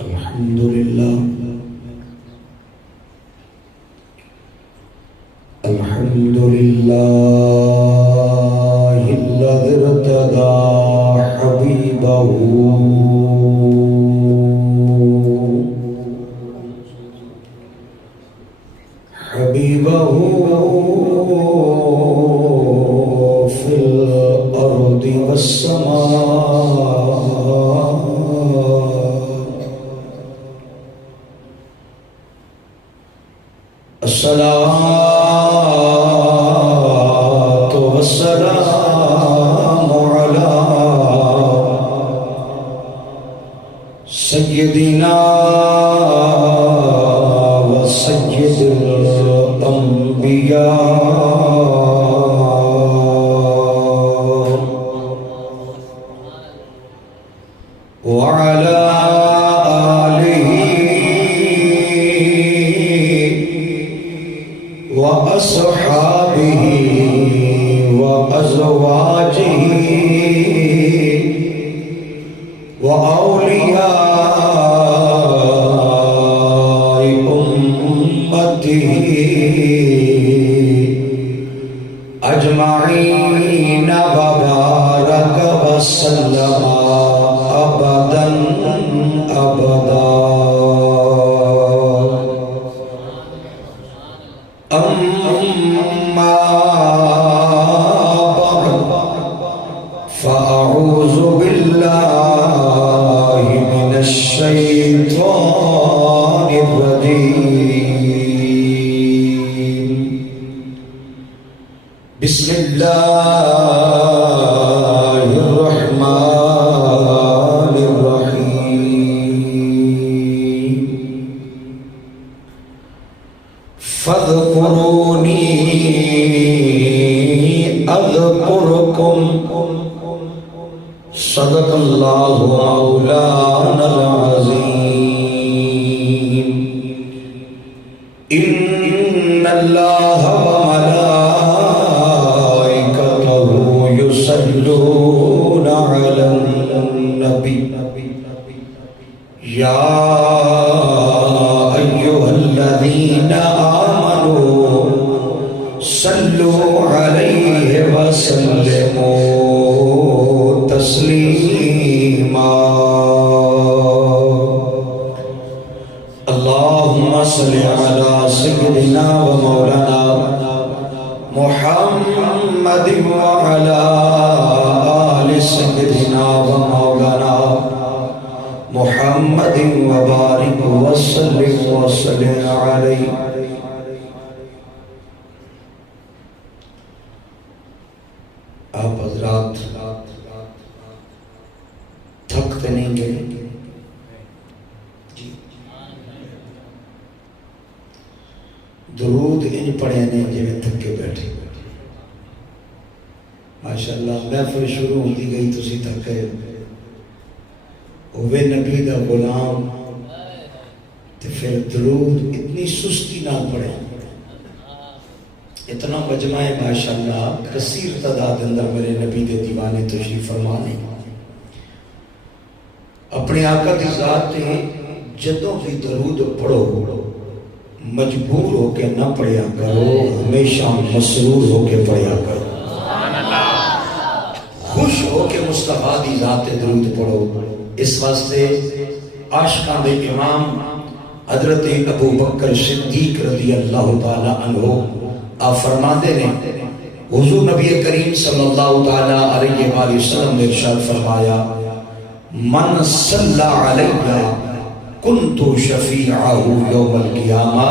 الحمد لله الحمد لله الذي ارتدى حبيبه في الأرض والسماء الصلاة والسلام على سيدنا وسيد الأنبياء وعلى آله وأصحابه وأزواجه وأولياء أمته أجمعين وبارك وسلم أبدا أبدا. أما بعد فأعوذ بالله من الشيطان الرجيم. بسم الله الرحمن الرحيم. فاذكروني أذكركم صدق الله مولانا العظيم. إن الله وملائكته يصلون على النبي يا أيها الذين آمنوا صلوا عليه وسلموا تسليما. اللهم صل على سيدنا ومولانا محمد وعلى آل سيدنا ومولانا محمد وبارك وسلم عليه. آپ حضرات تھکتے نہیں گئے؟ درود ان پڑھے نے جویں تھکے بیٹھے. ماشاءاللہ محفل شروع ہوتی گئی تسی تھکے ہوئے نبی دا غلام تے پھر درود اتنی سستی نہ پڑھے. اتنا مجمع ہے ماشاءاللہ کثیر تعداد اندر میرے نبی دے دیوانے تشریف فرما نے اپنے آقا دی ذات تے جدوں بھی درود پڑھو مجبور ہو کے نہ پڑھیا کرو، ہمیشہ مسرور ہو کے پڑھیا کرو. خوش ہو کے مصطفیٰ دی ذات درود پڑھو. اس واسطے عاشقاں دے امام حضرت ابو بکر صدیق رضی اللہ تعالی عنہ آپ فرماتے نے حضور نبی کریم صلی اللہ تعالی علیہ وآلہ وسلم نے ارشاد فرمایا من صلی علیہ کنت شفیعہ یوم القیامہ،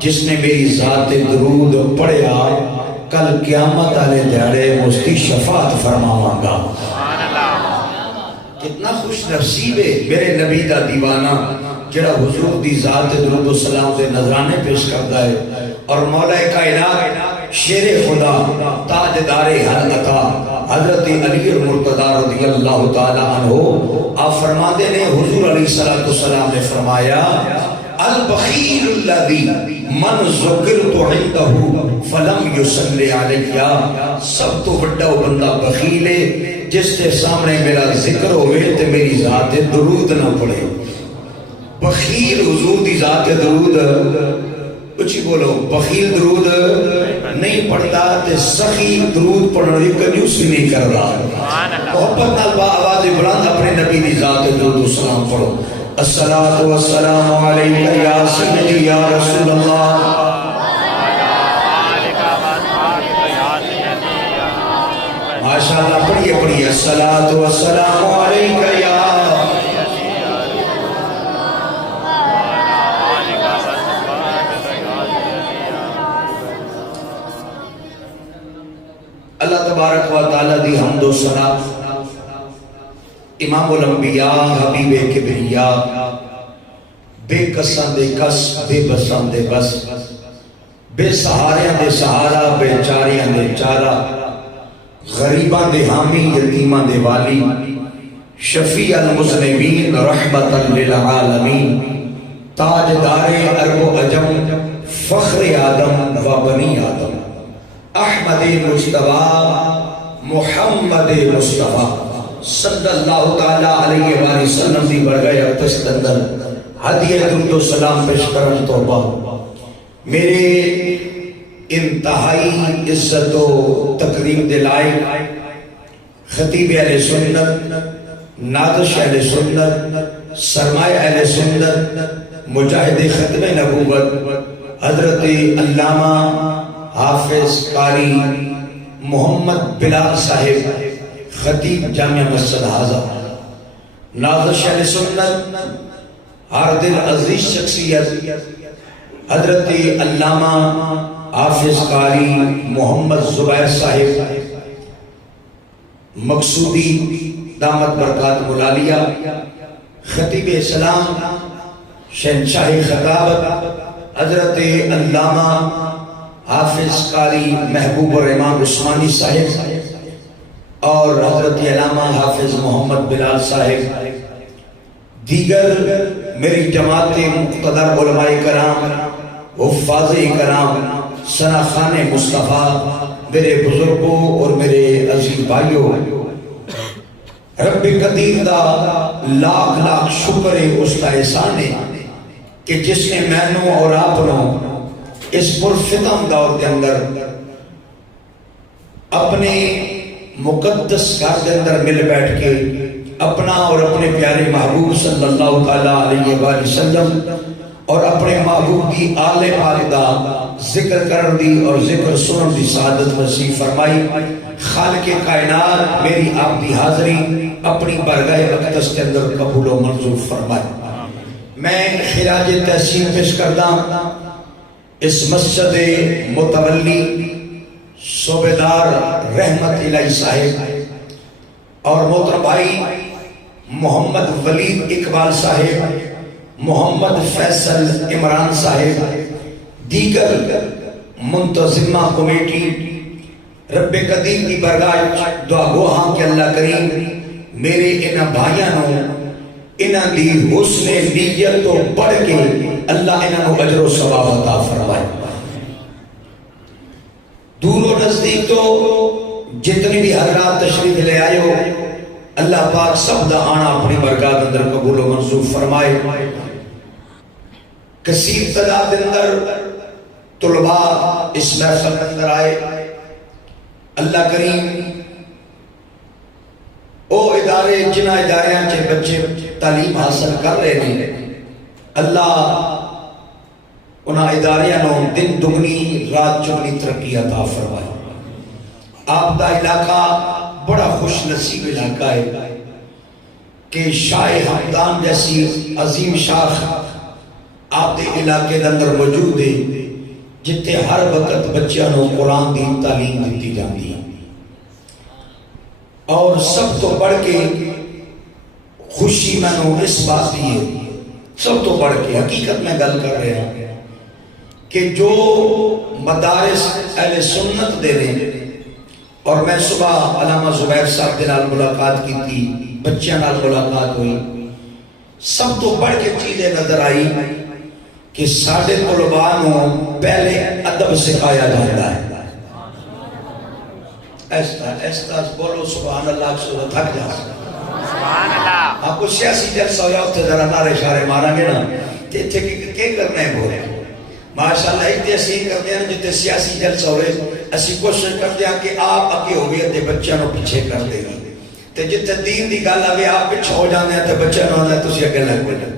جس نے میری ذات درود پڑھیا کل قیامت والے دیہڑے مستی شفاعت فرماواں گا. کتنا خوش نصیب ہے میرے نبی دا دیوانہ جڑا حضور دی ذات درود و سلام دے نذرانے پیش کرتا ہے. اور مولا کائنات شیر خدا تاجدار ہر عطا حضرت علی المرتضی رضی اللہ تعالی عنہ آپ فرماتے ہیں حضور علیہ السلام نے فرمایا البخیل الذی من ذکرت عنده فلم یصلی علیہ، سب تو بڑا بندہ بخیل ہے جس کے سامنے میرا ذکر ہوئے تے میری ذات درود نہ پڑھے. بخیل حضور دی ذات درود اچھی بولو، بخیل درود نہیں پڑھتا تے سخی درود پڑھنے کی کنجوسی نہیں کرتا. محبت نال با آواز بلند اپنے نبی دی ذات درود و سلام پڑھو. الصلاۃ والسلام علیک یا سیدی یا رسول اللہ. ماشاءاللہ پڑھیے پڑھیے. الصلاۃ والسلام علیک یا اللہ تبارک و تعالی دی حمد و ثنا. امام الانبیاء حبیب کبریا بے کساں دے کس بے بساں دے بس بے سہاریاں دے سہارا بے چاریاں دے چارا غریباں دے حامی یتیماں دے والی شفیع المذنبین رحمتا للعالمین تاجدار عرب و عجم فخر آدم و بنی آدم احمد مجتبی محمد مصطفیٰ صلی اللہ تعالیٰ علیہ وآلہ وسلم دی برگئے اقتصد اندر ہدیہ درود و سلام پیش کرم توبہ. میرے انتہائی عزت و تکریم دلائی خطیب اہل سنت، نادش اہل سنت، سرمایہ اہل سنت، مجاہد ختم نبوت حضرت علامہ حافظ قاری محمد بلال صاحب خطیب جامعہ مسجد حاضر، نازش اہل سنت، ہر دل عزیز شخصیت حضرت علامہ حافظ قاری محمد زبیر صاحب مقصودی دامت برکات ملالیہ، خطیب اسلام شہنشاہ خطابت حضرت علامہ حافظ قاری محبوب الرحمان عثمانی صاحب اور حضرت علامہ حافظ محمد بلال صاحب، دیگر میری جماعت مقتدر علماء کرام، حفاظ کرام، ثناخان مصطفیٰ، میرے بزرگوں اور میرے عزیز بھائیوں، رب قدیر دا لاکھ لاکھ شکر ہے اس کا احسان ہے کہ جس نے مینوں اور آپنوں اس پرفتن دور کے اندر اپنے مقدس گھر کے اندر مل بیٹھ کے اپنا اور اپنے پیارے محبوب صلی اللہ تعالیٰ علیہ وآلہ وسلم اور اپنے محبوب کی آل پاک دا ذکر کرن دی اور ذکر سنن دی سعادت نصیب فرمائی. خالق کائنات میری آپ دی حاضری اپنی برگاہ اقدس کے اندر قبول و منظور فرمائی. میں خراج تحسین پیش کردہ اس مسجد متولی صوبیدار رحمت الہی صاحب اور محترم بھائی محمد ولید اقبال صاحب، محمد فیصل عمران صاحب، دیگر منتظمہ کمیٹی، رب قدیر کی برگاہ دعا گوہاں کہ اللہ کریم میرے انہ بھائیانوں انہ دی حسن نیت تو پڑھ کے اللہ انہوں اجر و ثواب عطا فرمائے. دور و نزدیک تو جتنی بھی حضرات تشریف لے آئے ہو اللہ پاک سب دا آنا اپنی برکات اندر قبول و منظور فرمائے. کثیر تعداد اندر طلباء اس محفل اندر آئے. اللہ کریم او ادارے جنہ اداریاں کے بچے تعلیم حاصل کر رہے ہیں اللہ انہاں اداریاں نو دن دگنی رات چگنی ترقی عطا فرمائے. آپ دا علاقہ بڑا خوش نصیب علاقہ ہے کہ شاہ حمدان جیسی عظیم شاخ آپ دے علاقے اندر موجود ہے جتے ہر وقت بچیاں نو قرآن دی تعلیم دیتی جاتی ہے. اور سب تو بڑھ کے خوشی میں نو اس بات دی ہے، سب تو بڑھ کے حقیقت میں گل کر رہے ہیں کہ جو مدارس اہل سنت دے رہے اور میں صبح علامہ زبیر صاحب دے نال ملاقات کی تھی، بچیاں نال ملاقات ہوئی، سب تو بڑھ کے چیزیں نظر آئی کہ ساڑھے طلباء نو پہلے ادب سکھایا جاتا ہے. ایسا بولو سبحان اللہ سے تھک جا. آپ کو سیاسی جلسہ ہو جاؤ تو ذرا نعرے شارے مارا گے نا کہ اتنے کیا کرنا ہے بولے ماشاءاللہ اتنے اسی کرتے ہیں جتنے سیاسی جلسہ ہوئے اسی کوشش کرتے ہیں کہ آپ اگے ہو گئے تے بچوں کو پیچھے کر دے گا تے جتنے دین دی گل آوے آپ پیچھے ہو جانے ہیں تے بچوں نہ ہونا تسی اگے لگ پڑے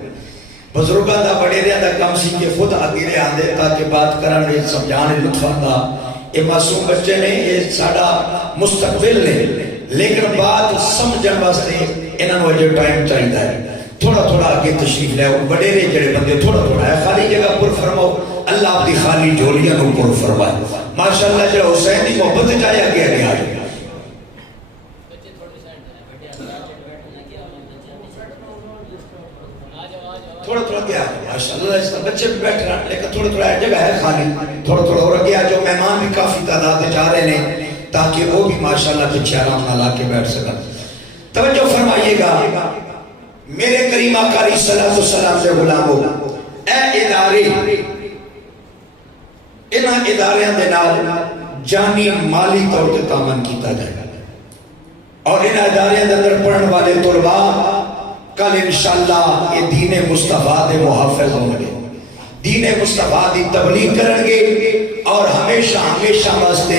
بزرگاں دا بڑے رہا دا کام سی کہ خود اگے رہا دے تاکہ بات کرنے سمجھانے لطفاں دا یہ معصوم بچے نے یہ ساڈا مستقبل نے لیکن بات سمجھن واسطے انہاں نوں اجے ٹائم چاہیدا ہے تھوڑا تھوڑا آگے تشریف لے وڈیرے جڑے بندے تھوڑا تھوڑا ہے خالی جگہ پر فرماؤ اللہ اپنی خالی جھولیاں نوں پر فرمائے ماشاءاللہ جڑا حسین دی محبت چاہے آگے آگے آ جائے تھوڑا تھوڑا کیا ماشاءاللہ اس طرح بچے بھی بیٹھ رہے ہیں لیکن تھوڑا تھوڑا جگہ ہے خالی تھوڑا تھوڑا اور آگے آ جو مہمان بھی کافی تعداد جا رہے ہیں تاکہ وہ بھی ماشاءاللہ پیچھے آرام نہ لا کے بیٹھ سکیں توجہ فرمائیے گا میرے کریم آقا علیہ الصلوۃ والسلام سے غلامو اے ادارے انہاں اداریاں دے نال جانی مالی طور تے تعاون کیتا جائے اور انہاں اداریاں دے اندر پڑھن والے طلباء کل انشاءاللہ یہ دین مصطفیٰ دے محافظ ہوں گے دین مصطفیٰ دی تبلیغ کرن گے اور ہمیشہ ہمیشہ واسطے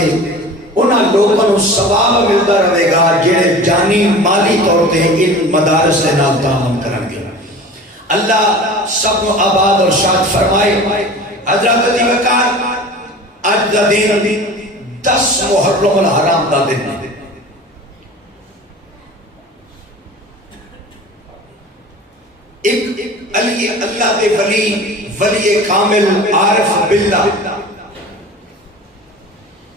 انہاں لوگوں کو ثواب ملتا رہے گا جڑے جانی مالی طور تے ان مدارس دے نال تعاون کرن گے اللہ سب کو آباد اور شاد فرمائے حضرت دی وقار اج دا دن 10 محرم الحرام دا دن ہے ایک علی اللہ دے ولی کامل عارف باللہ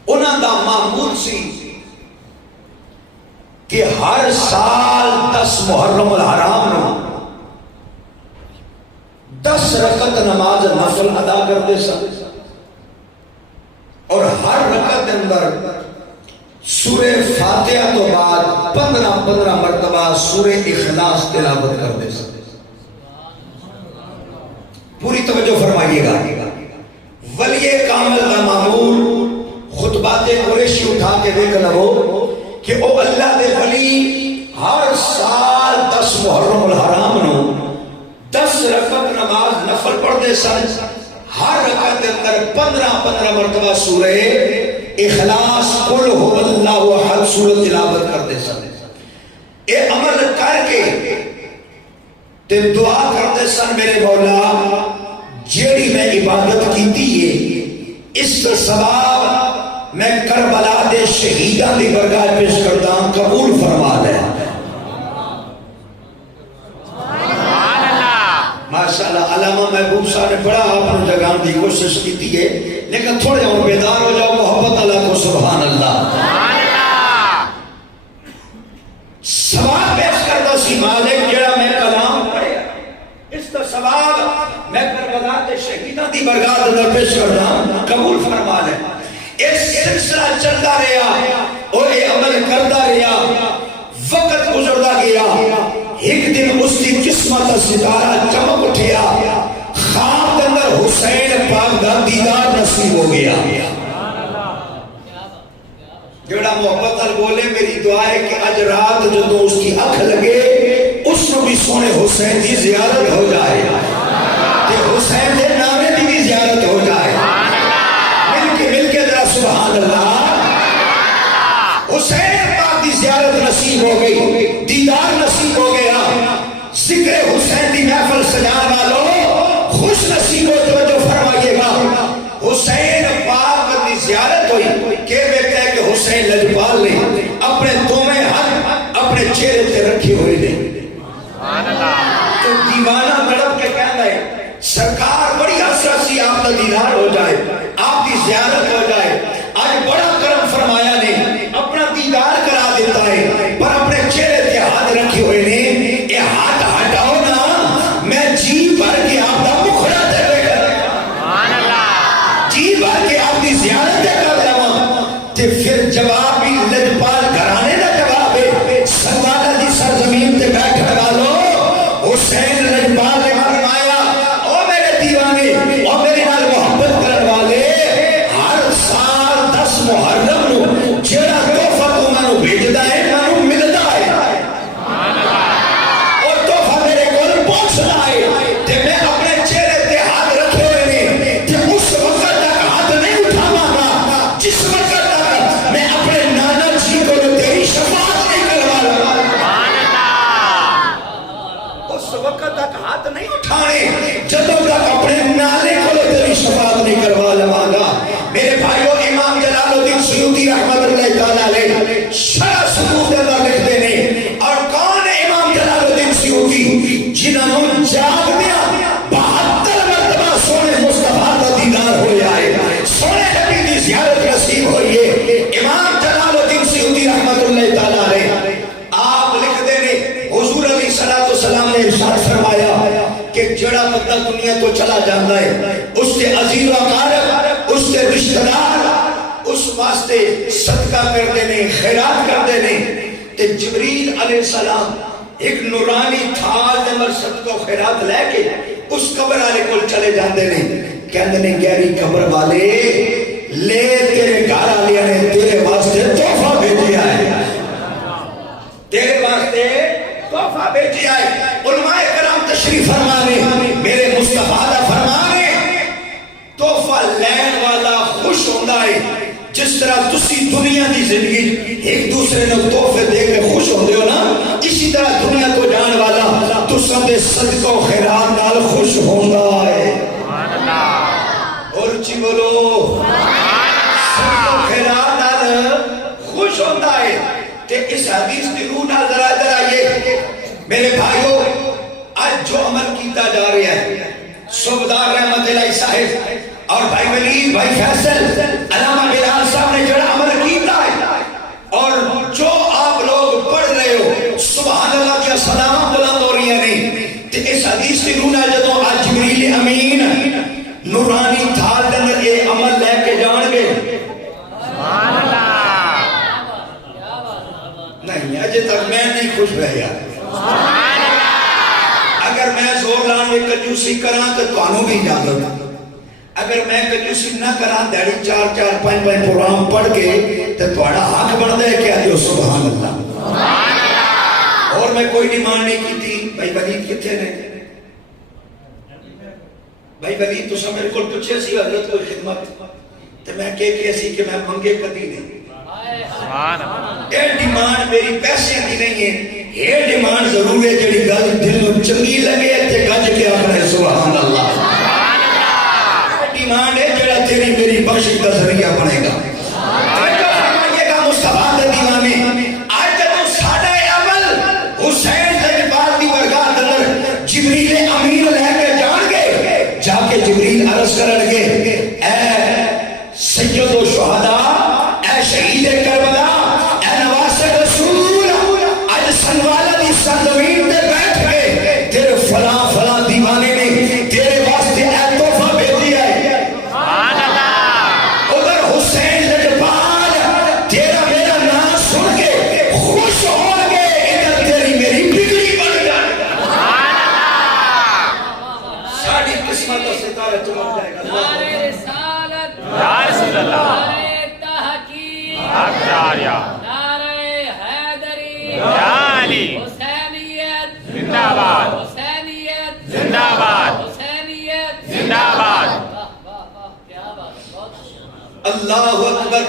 انہاں دا معمول سی کہ ہر سال 10 محرم الحرام نو 10 رکعت نماز نفل ادا کرتے سن اور ہر رکعت اندر سورہ فاتحہ تو بعد 15 مرتبہ سورہ اخلاص تلاوت کرتے سن پوری توجہ فرمائیے گا ولی کامل کا معمول خطبات قریشی اٹھا کے دیکھ لو کہ او اللہ دے ولی ہر سال 10 محرم الحرام نو 10 رکعت نماز نفل پڑھتے سن ہر رکعت اندر 15 مرتبہ سورہ اخلاص قل هو اللہ احد سورۃ تلاوت کرتے سن اے عمل کر کے تے دعا کرتے سن میرے مولا جیڑی میں عبادت کیتی ہے اس کا ثواب میں کربلا دے شہیدان دی برگاہ پیش کرتا ہوں قبول فرما لے ماشاءاللہ علامہ محبوب صاحب نے بڑا آپ جگان دی کوشش کیتی ہے لیکن تھوڑے اور بیدار ہو جاؤ محبت اللہ کو سبحان اللہ ثواب پیش کرتا سی مالک جڑا میں کلام پڑھے اس کا ثواب میں کربلا دے شہیدان دی برگاہ اندر پیش کرتا ہوں قبول فرما لے اس سلسلہ چلتا رہا اور یہ عمل کرتا رہا وقت گزرتا گیا ایک دن اس کی قسمت ستارہ چمک اٹھیا خواب کے اندر حسین پاک دا دیدار نصیب ہو گیا جوڑا محبت ال بولے میری دعا ہے کہ اج رات جو اس کی آنکھ لگے اس کو بھی سونے حسین کی زیارت ہو جائے کہ حسین کے نامے کی بھی زیارت ہو جائے مل کے ذرا سبحان اللہ حسین پاک کی زیارت نصیب ہو گئی دیدار نصیب ہو گیا ذکر حسین کی محفل سجان والوں خوش نصیب ہو جو فرمائیے گا حسین پاک کی زیارت ہوئی کہ بیٹا ہے کہ حسین لجپال نے اپنے دومیں ہاتھ اپنے چہرے تے رکھے ہوئے نے تو دیوانہ تڑپ کے کہنا ہے سرکار بڑی حسرت سی آپ کا دیدار ہو جائے آپ کی زیارت ہو جائے آج بڑا کرم فرمایا نے اپنا دیدار کرا دیتا ہے پر اپنے چہرے تے ہاتھ رکھے ہوئے نے یہ ہاتھ ہٹاؤ نا میں جی بھر کے آپ کا مکھڑا تے جی بھر کے آپ کی زیارت کر لوا تے پھر جواب بھی لجپال گھرانے دا جواب ہے سنوالا دی سرزمین تے بیٹھ والو حسین لجپال وقت تک ہاتھ نہیں اٹھانے جدوں تک اپنے نالے کو تیری شفاعت نہیں کروا لواں. میرے بھائیو امام جلال الدین سیوطی رحمت اللہ تعالی علیہ شرح صدور کے اندر لکھتے ہیں. اور کون ہے امام جلال الدین سیوطی؟ جنہوں نے جاگ دیا 72 مرتبہ سونے مصطفیٰ کا دیدار ہوئے آئے, سونے نبی کی زیارت نصیب ہوئی ہے. امام جلال الدین سیوطی رحمت اللہ تعالی علیہ آپ لکھتے ہیں حضور علیہ السلام نے ارشاد فرمایا کہ جڑا بندہ دنیا تو چلا جاتا ہے اس کے عزیز و اقارب, اس کے رشتہ دار اس واسطے صدقہ کر دینے, خیرات کر دینے. تے جبریل علیہ السلام ایک نورانی تھال دے مر صدقہ و خیرات لے کے اس قبر والے کول چلے جاندے نے. کہندے نے گہری قبر والے لے تیرے گھر والے نے تیرے واسطے تحفہ بھیجیا ہے, تیرے واسطے تحفہ بھیجیا ہے. علماء کرام تشریف فرمانے میرے مصطفیٰ دا فرمانے تحفہ لین والا خوش ہوتا ہے جس طرح تسی دنیا دی زندگی ایک دوسرے نے تحفے دے کے خوش ہوتے ہو نا, اسی طرح دنیا کو جان والا تساں دے صدقہ و خیرات نال خوش ہوتا ہے. اور اچھی بولو صدقہ و خیرات نال خوش ہوتا ہے. تے اس حدیث کی روح نال ذرا ادھر آئیے میرے بھائیو. آج جو عمل کیتا جا رہا ہے صوبدار رحمت اللہ صاحب اور بھائی ولید, بھائی فیصل, علامہ بلال صاحب نے جڑا عمل کیتا ہے اور جو آپ لوگ پڑھ رہے ہو سبحان اللہ کی سلام بلند ہو رہی ہیں. تے اس حدیث کی روح نال جدوں آج جبریل امین نورانی تھال دے اندر یہ عمل لے کے جان گے سبحان اللہ. نہیں اجے تک میں نہیں خوش رہیا. اگر میں زور لان میں کنجوسی کراں تو تانوں بھی اجازت, اگر میں کنجوسی نہ کراں دیڑی 4-4-5 پروگرام پڑھ کے تو تہاڈا حق بندا ہے کہ آجو سبحان اللہ سبحان اللہ. اور میں کوئی ڈیمانڈ نہیں کیتی. بھائی ولید کتنے نے؟ بھائی ولید تو میرے کو پوچھے سی حضرت کوئی خدمت تو میں کہ سی کہ میں منگے کدی نہیں. یہ ڈیمانڈ میری پیسے کی نہیں ہے, یہ ڈیمانڈ ضرور ہے جڑی گل دل نوں چنگی لگے تے گج کے آکھے سبحان اللہ. ڈیمانڈ ہے جڑا تیری میری بخشش کا ذریعہ بنے گا. فرمائیے گا مصطفیٰ دے دیوانے آج جدوں ساڈا عمل حسین دے پاک دی برگاہ اندر جبریل امین لے کے جان گے, جا کے جبریل عرض کرن گے اے سید و شہداء, اے شہید کربلا, اے نواز رسول, آج سنوالا دی سرزمین تے بیٹھ کے تیرے فلاں فلاں دیوانے نے تیرے واسطے اے تحفہ بھیجی ہے. ادھر حسین لجپال تیرا میرا نام سن کے خوش ہو گے, ادھر تیری میری بگڑی بن جائے. ساڑی قسمت کا ستارہ چمک جائے گا. نعرہ رسالت یا رسول اللہ, نعرہ تحقیق اقراریا, نعرہ حیدری یا علی, حسینیت زندہ باد, حسینیت زندہ باد, حسینیت زندہ باد. واہ واہ واہ کیا بات ہے, بہت اچھا. اللہ اکبر.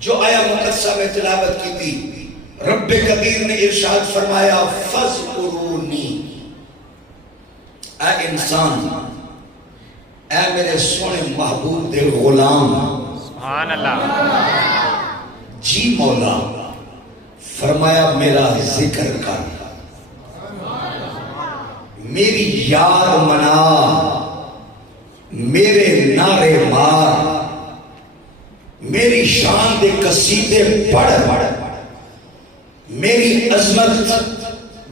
جو آیا مقدسہ میں تلاوت کی تھی رب قدیر نے ارشاد فرمایا فذکرونی, اے انسان, اے میرے سونے محبوب دے غلام, سبحان اللہ. جی مولا, فرمایا میرا ذکر کر, میری یاد منا, میرے نعرے مار, میری شان دے قصیدے پڑھ, میری عظمت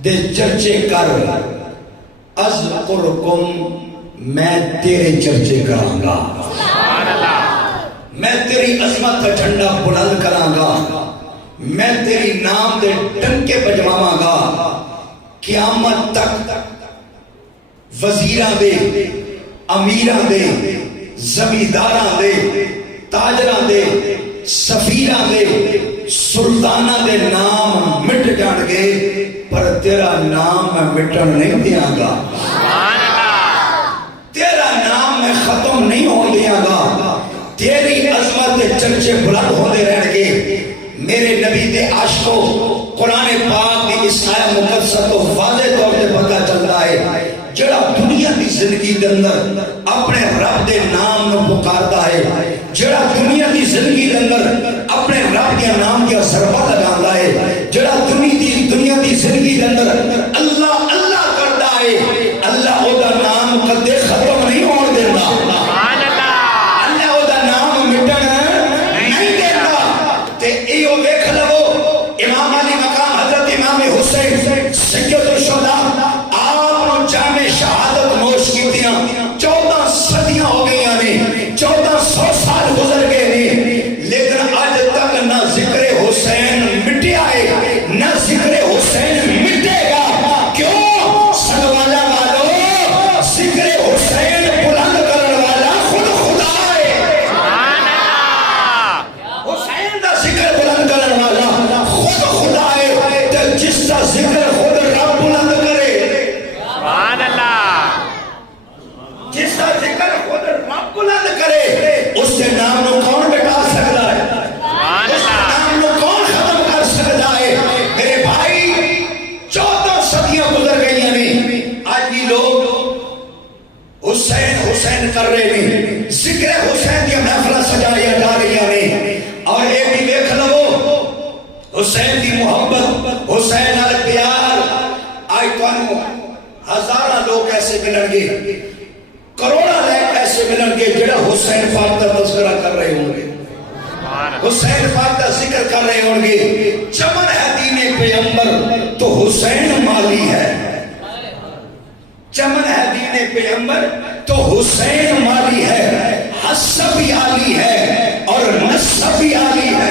دے چرچے کر, اذکرکم, میں تیرے چرچے کراں گا, سبحان اللہ. میں تیری عظمت کا جھنڈا بلند کراں گا, میں تیری نام دے ڈنکے بجواواں گا. قیامت تک وزیراں دے, امیراں دے, زمینداراں دے, تاجراں دے, سفیراں دے, سلطاناں دے نام مٹ جان گے, پر تیرا نام میں مٹن نہیں دیاں گا. سبحان اللہ. تیرا نام میں ختم نہیں ہو دیاں گا. تیری عظمت دے چرچے بلند ہوتے رہن گے. میرے نبی دے عاشقوں, قرآن پاک کی اس آیت مقدسہ کو واضح طور پہ پتہ چلتا ہے جڑا دنیا دی زندگی دے اندر اپنے رب دے نام نو پکاردا ہے جڑا دنیا دی زندگی دے اندر اپنے رب دے نام دی ضربہ لگاندا ہے جڑا دنیا دی زندگی دے اندر اللہ اللہ کردا ہے اللہ او دا نام کدے ختم نہیں ہون دیندا سبحان اللہ اللہ او دا نام مٹن نہیں دیندا تے ایو ویکھ لو امام علی مقام حضرت امام حسین سید الشہداء آپ جامع شہادت نوش کیتیاں 14 صدیاں ہو گئی نے 1400 سال گزر گئے نے لیکن آج تک نہ ذکر حسین مٹیا ہے نہ ذکر حسین مٹے گا کیوں سنوالا والو ذکر حسین بلند کرنے والا خود خدا ہے سبحان اللہ حسین دا ذکر بلند کرنے والا خود خدا ہے تے جس دا ذکر خود رب بلند کرے سبحان اللہ جس کا ذکر خود رب بلند کرے اس کے نام نو کون مٹا سکتا ہے سبحان اس کے اللہ نام نو کون ختم کر سکتا ہے میرے بھائی 14 صدیاں گزر گئی ہیں آج بھی لوگ حسین حسین کر رہے ہیں ذکر حسین کی محفل سجائی جا رہی ہیں اور ایک بھی دیکھ لو حسین کی محبت حسین ال پیار آج تانوں ہزاراں لوگ ایسے ملن گے کروڑا لوگ ایسے ملن گے جڑا حسین پاک کا تذکرہ کر رہے ہوں گے سبحان اللہ حسین پاک کا ذکر کر رہے ہوں گے چمن ہے دین پیغمبر تو حسین مالی ہے چمن ہے دین پیغمبر تو حسین مالی ہے حسب بھی عالی ہے اور نسب بھی عالی ہے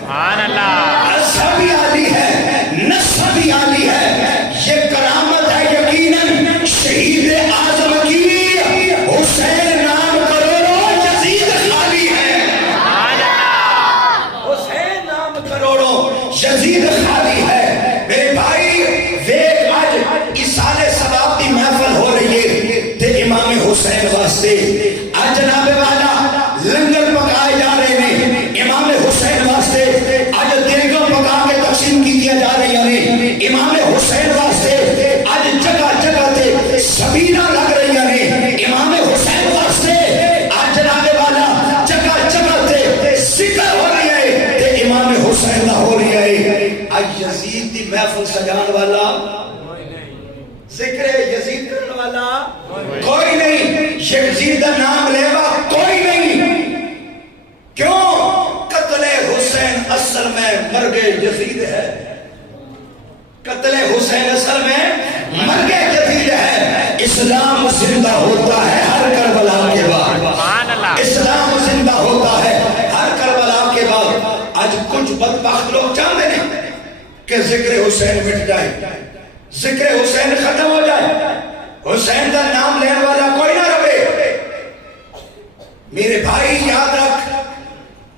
سبحان اللہ حسب بھی عالی ہے نسب بھی عالی ہے یہ کرامت ہے یقیناً شہید اعظم کی حسین نام کروڑوں یزید خالی ہے سبحان اللہ حسین نام کروڑوں یزید خالی ہے میرے بھائی ویک آج اسال ثواب دی محفل ہو رہی ہے تے امام حسین واسطے آج جناب والا لنگر پکائے جا رہے ہیں امام حسین واسطے آج دیگاں پکا کے تقسیم کی جا رہی ہیں امام حسین واسطے آج جگہ جگہ تے سبیرہ لگ رہی ہیں امام حسین واسطے آج جناب والا جگہ جگہ تے ذکر ہو رہی ہے تے امام حسین دا ہو رہی ہے آج یزید دی محفل سجان والا ذکر یزید کرنے والا کوئی نہیں یزید دا نام لیوا کوئی نہیں کیوں قتل حسین اصل میں مرگ یزید ہے قتل حسین اصل میں مرگ یزید ہے اسلام زندہ ہوتا ہے ہر کربلا کے بعد سبحان اللہ اسلام زندہ ہوتا ہے ہر کربلا کے بعد آج کچھ بدبخت لوگ چاہتے ہیں کہ ذکر حسین مٹ جائے ذکر حسین ختم ہو جائے حسین کا نام لینے والا کوئی نہ رہے میرے بھائی یاد رکھ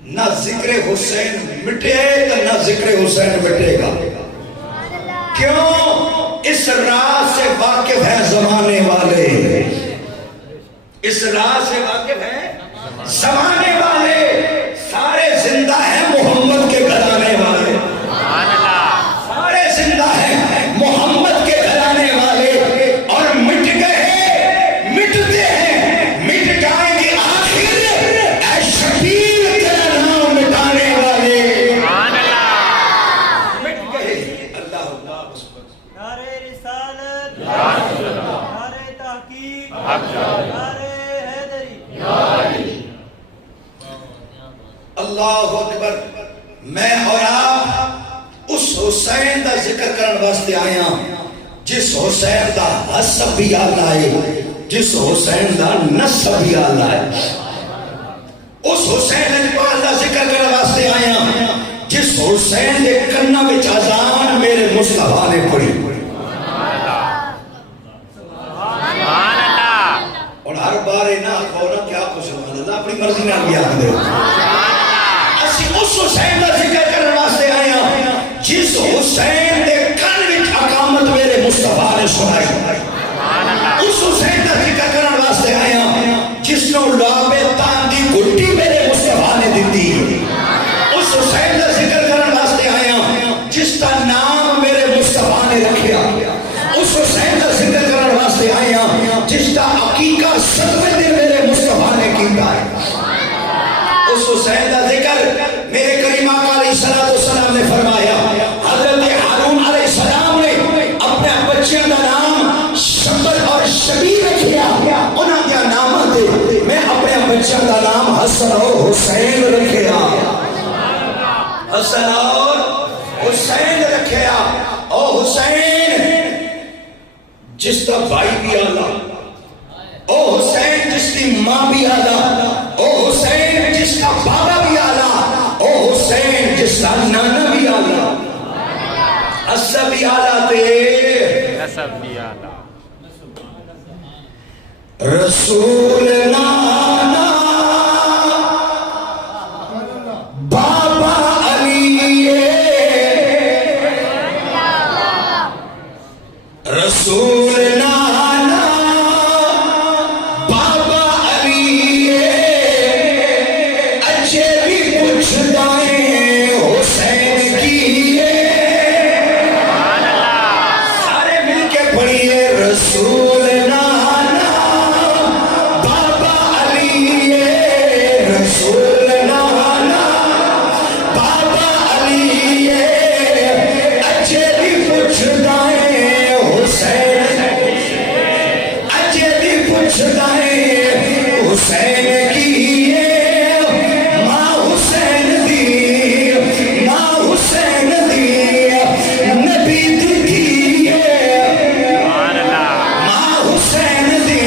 نہ ذکر حسین مٹے تو نہ ذکر حسین مٹے گا کیوں اس راز سے واقف ہے زمانے والے اس راز سے واقف ہے زمانے والے سارے زندہ ہیں محمد کے گھرانے والے سبحان اللہ سارے زندہ ہیں محمد کے گھرانے والے اور مٹ گئے مٹتے ہیں مٹ جائیں گے آخر اے شبیر تیرا نام مٹانے والے سبحان اللہ مٹ گئے اللہ نعرہ رسالت نعرہ تحقیق نعرہ حیدری اللہ اکبر میں اور آپ اس حسین دا ذکر کرن واسطے آیا جس حسین دا حسب بھی آلہ ہے جس حسین دا نسب بھی آلہ ہے اس حسین اجبال دا ذکر کرن واسطے آیا جس حسین دے کنہ وچ اذان میرے مصطفیٰ نے پڑھی سبحان اللہ اور ہر بار نہ کھونا کیا کو سبحان اللہ اپنی مرضی نہ بھی آکھ دے اسی اس حسین کا ذکر کرنے واسطے آیا جس حسین دے کن وچ اقامت میرے مصطفیٰ نے سنائی اس حسین کا ذکر کرنے واسطے آیا جس نے لابے تان دی گھٹی میرے مصطفیٰ نے دیتی اس حسین کا ذکر کرنے واسطے آیا جس کا نام میرے مصطفیٰ نے رکھیا اس حسین کا ذکر کرنے واسطے جس کا عقیقہ 7ویں دن میرے مصطفیٰ نے کیتا ہے، اس حسین کا ذکر میرے کریم آقا علیہ السلام نے فرمایا۔ حضرت ہارون علیہ السلام نے اپنے بچوں کا نام شمبل اور شبیر رکھیا، انہاں دے ناماں تے میں اپنے بچوں کا نام حسن اور حسین رکھیا، حسن اور حسین رکھیا۔ او حسین جس کا بھائی بھی آلہ، او حسین جس کی ماں بھی آلہ، او حسین جس کا بابا بھی آلہ، او حسین جس کا نانا بھی آلہ، اسب بھی آلہ تے نسب بھی آلہ۔ رسول نانا بابا علی، رسول نانا بابا علی، اچھے بھی پوچھ دائیں حسین کی، سارے مل کے پڑھیے رسول نانا بابا علی، رسول نانا بابا علی، اچھے بھی پوچھ دائیں حسین، اچھے بھی پوچھ دائیں حسین کی، ماں حسین دی، ماں حسین دی نبی دی، ماں حسین دی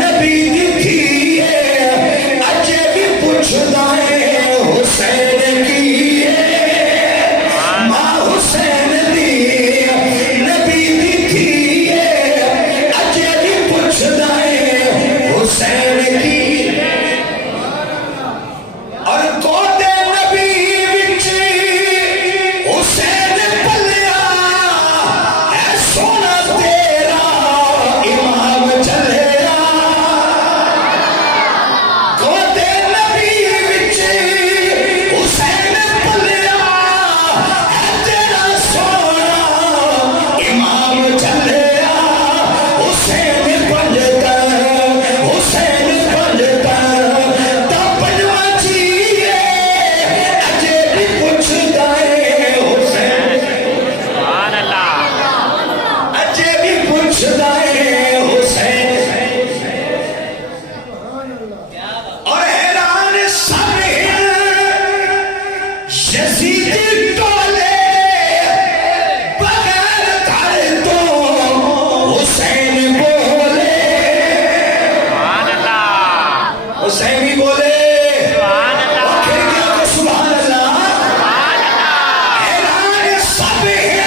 نبی دی، اچھے بھی پوچھ دائیں حسین کی، ماں حسین دی نبی دی، اچھے بھی پوچھ دائیں حسین کی۔ اور کوتے نبی وچ حسین پلیا، اے سونا تیرا امام چلیا، کوتے نبی وچ حسین پلیا، اے تیرا سونا امام چلیا، حسین پنجتا، حسین پنجتا تا پنجواں چیئے، اجے بھی پوچھ دائیں حسین، سبحان اللہ۔ اجے بھی پوچھ دائیں حسین، اور حیران سب ہیں یزید ٹولے، بغیر دھڑ تو حسین بولے، سبحان اللہ۔ حسین بھی بولے، سبحان اللہ۔ پھر کیا کہ سبحان اللہ۔ سبحان اللہ۔ حیران سب ہیں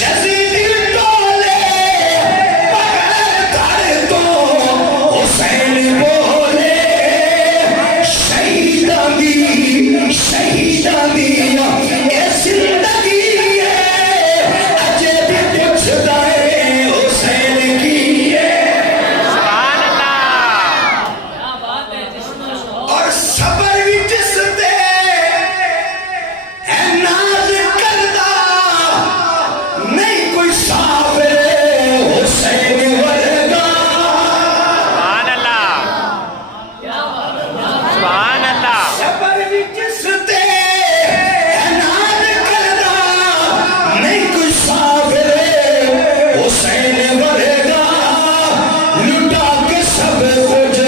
یزید ٹولے، بغیر دھڑ تو حسین بولے، شہیداں دی، شہیداں دی اے زندگی ہے، اجے بھی پوچھ دائیں حسین کی، سبحان اللہ۔ کیا بات ہے جس میں شوق اور صبر بھی جس تے ہے ناز کردہ، نہیں کوئی صابر حسین ورگا، سبحان اللہ۔ سبحان اللہ۔ صبر بھی جس تے ہے ناز کردہ، نہیں کوئی صابر حسین ورگا، لٹا کے سب کچھ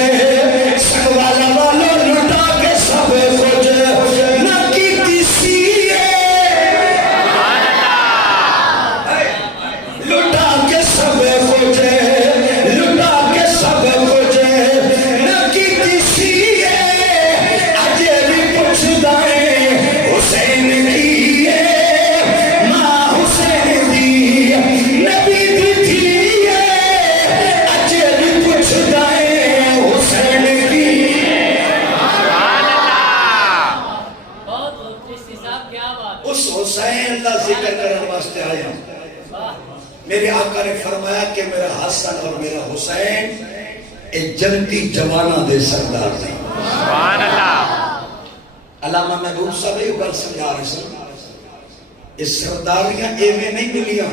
سنگوالا والوں، لٹا کے سب کچھ نہ کیتی سی، سبحان اللہ۔ لٹا کے سب کچھ، لٹا کے سب کچھ نہ کیتی سی، اجے بھی پوچھ دائیں حسین کی، ماں حسین دی نبی دی تھی، اجے بھی پوچھ دائیں حسین کی۔ سبحان اللہ۔ بہت خوبصورت صاحب، کیا بات ہے۔ اس حسین کا ذکر کرنے واسطے آیا۔ میرے آقا نے فرمایا کہ میرا حسن اور میرا حسین اے جنتی جوانہ دے سردار دے۔ سبحان اللہ۔ علامہ محبوب صاحب یہ گل سمجھا رہے سن، یہ سرداریاں ایویں نہیں ملیاں،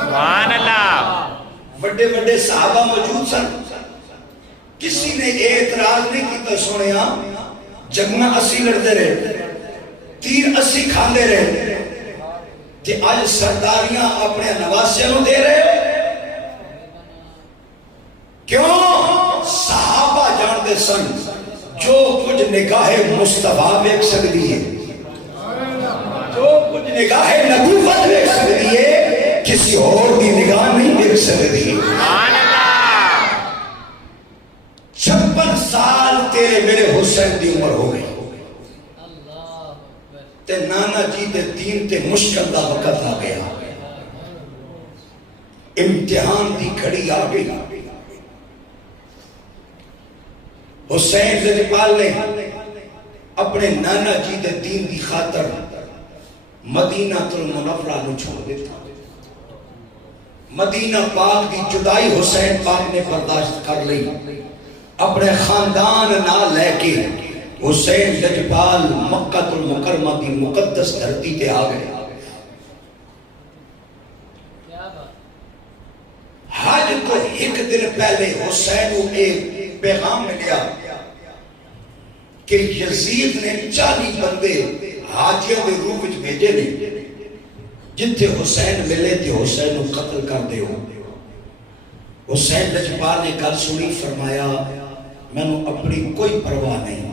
سبحان اللہ۔ بڑے بڑے صحابہ موجود سن، کسی نے اعتراض نہیں کیتا سنیا جنگاں اسی لڑتے رہے، تیر اسی کھاندے رہے، کہ آج سرداریاں اپنے نواسیاں نو دے رہے کیوں؟ صحابہ جانتے سن جو کچھ نگاہ مصطفیٰ دیکھ سکتی ہے، جو کچھ نگاہ نبوت دیکھ سکتی ہے، کسی اور کی نگاہ نہیں دیکھ سکتی۔ 56 سال تیرے میرے حسین دی عمر ہو گئی تے نانا جی دے دین تے مشکل دا وقت آ گیا، امتحان دی گھڑی آ گئی۔ حسین لجپال نے اپنے نانا جی دے دین دی خاطر مدینہ المنورہ نو چھوڑ دیتا، مدینہ پاک دی جدائی حسین پاک نے برداشت کر لی، اپنے خاندان نہ لے کے حسین لجپال مکہ المکرمہ کی مقدس دھرتی تے آ گئے۔ حج تو ایک دن پہلے حسین کو ایک پیغام ملیا کہ یزید نے 40 بندے حاجیوں کے روپ میں بھیجے نے، جتھے حسین ملے تھے حسین کو قتل کر دے ہو۔ حسین لجپال نے گل سنی، فرمایا میں نے اپنی کوئی پرواہ نہیں،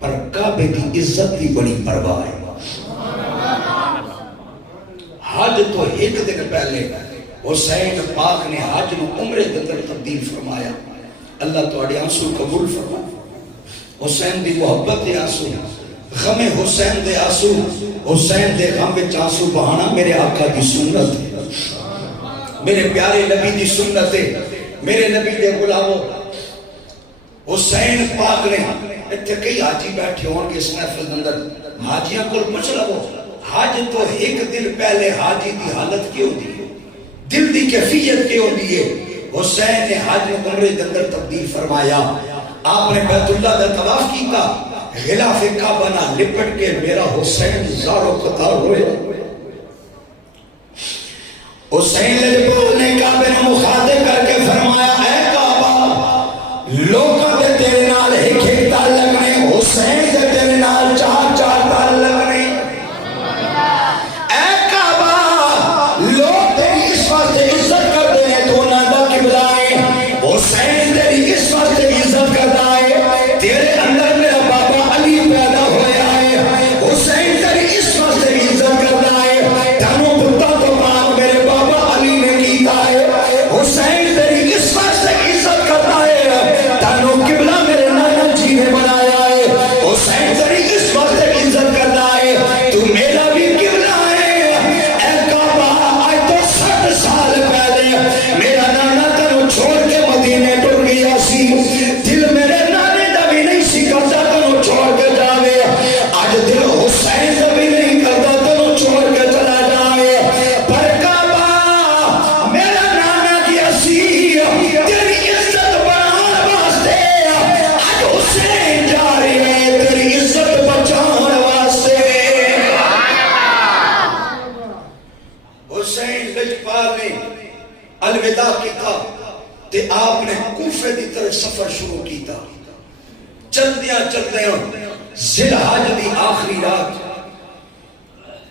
پر کعبے کی عزت کی بڑی پرواہ ہے۔ حج تو ایک دن پہلے حسین پاک نے حج نو عمرے کے اندر تبدیل فرمایا۔ اللہ تواڈے آنسو قبول فرمائے، حسین دی محبت دے آنسو، غم حسین دے آنسو، حسین دے غم وچ آنسو بہانا میرے آقا دی سنت ہے، میرے پیارے نبی دی سنت ہے، میرے نبی دے غلاموں۔ حسین پاک نے اتنے کئی حاجی بیٹھے ہون کے اس محفل اندر، حاجیاں کو پوچھ لو حج تو ایک دن پہلے حاجی دی حالت کیوں دی ہے، دل دی کیفیت کیوں دی ہے؟ حسین نے حج عمرے کے اندر تبدیل فرمایا، آپ نے بیت اللہ دا طواف کیتا، غلاف کعبہ نہ لپٹ کے میرا حسین زارو قطار ہوئے۔ حسین نے کعبے نے مخاطب کر کے فرمایا، اے کعبہ لوکاں دے تیرے نال ایک ایک تعلق نے، حسین دے تیرے نال 4 تعلق نے۔ اے کعبہ لوگ تیری اس واسطے عزت کرتے ہیں تو نہ دا قبلہ ہے، حسین تیری اس واسطے عزت کرتا ہے تیرے اندر میرا بابا علی پیدا ہویا ہے، حسین تیری اس واسطے عزت کرتا ہے تانوں بتا تو پاک میرے بابا علی نے کیتا ہے، حسین تیری اس واسطے عزت کرتا ہے تانوں قبلہ میرے نانا جی نے بنایا ہے، حسین تیری اس واسطے عزت کرتا ہے تو میرا بھی قبلہ ہے۔ اے کعبہ آج تو 60 سال پہلے میرا نانا تنو چھوڑ کے مدینے ٹر گیا سی، دل میرے نانے دا بھی نہیں سی کرتا تنو چھوڑ کے جاوے، آج دل حسین دا بھی نہیں کرتا تنو چھوڑ کے چلا جائے، پر کعبہ میرا نانا کی اسی تیری عزت بنان واسطے آج حسین جا رہی ہے تیری عزت بچان واسطے۔ حسین لجپال نے الوداع کیتا تے آپ نے کوفے دی طرف سفر شروع کیتا، چلدیاں چلدیاں ذی الحج دی آخری رات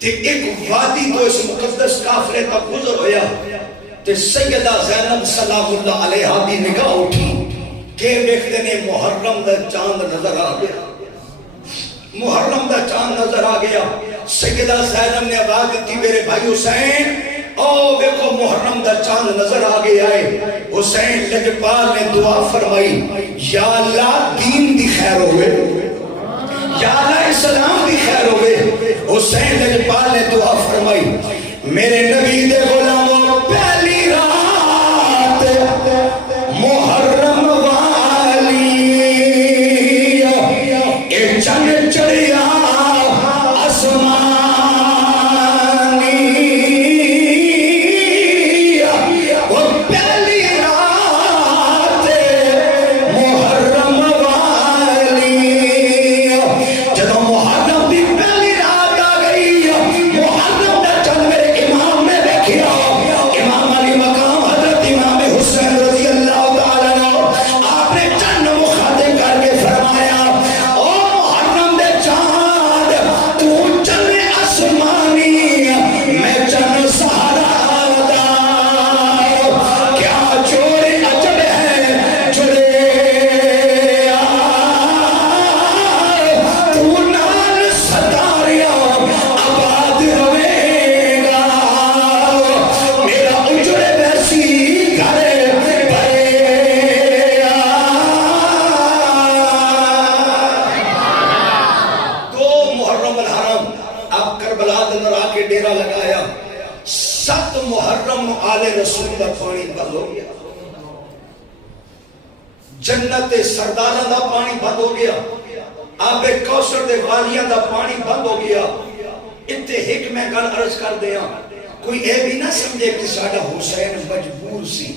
تے ایک وادی تو اس مقدس کافرے تک گزر ہویا تے سیدہ زینب سلام اللہ علیہ دی نگاہ اٹھی کہ ویکھتے نے محرم دا چاند نظر آ گیا، محرم دا چاند نظر آ گیا۔ سیدہ زینب نے آواز دی میرے بھائی حسین او دیکھو محرم دا چاند نظر آ گیا ہے۔ حسین لجپال نے دعا فرمائی، یا اللہ دین دی خیر ہوئے، یا اللہ اسلام دی خیر ہوئے۔ حسین لجپال نے دعا فرمائی، میرے نبی دے غلاموں پہلی رات محرم والی اے چند چڑیا محرم دی پہلی رات آ گئی، محرم دا چند میرے امام نے دیکھیا رسول دا پانی بند ہو گیا، جنت سرداراں دا پانی بند ہو گیا، آب کوثر دے والیاں دا پانی بند ہو گیا۔ اتنے ایک میں گل عرض کر دیا، کوئی اے بھی نہ سمجھے کہ ساڈا حسین مجبور سی۔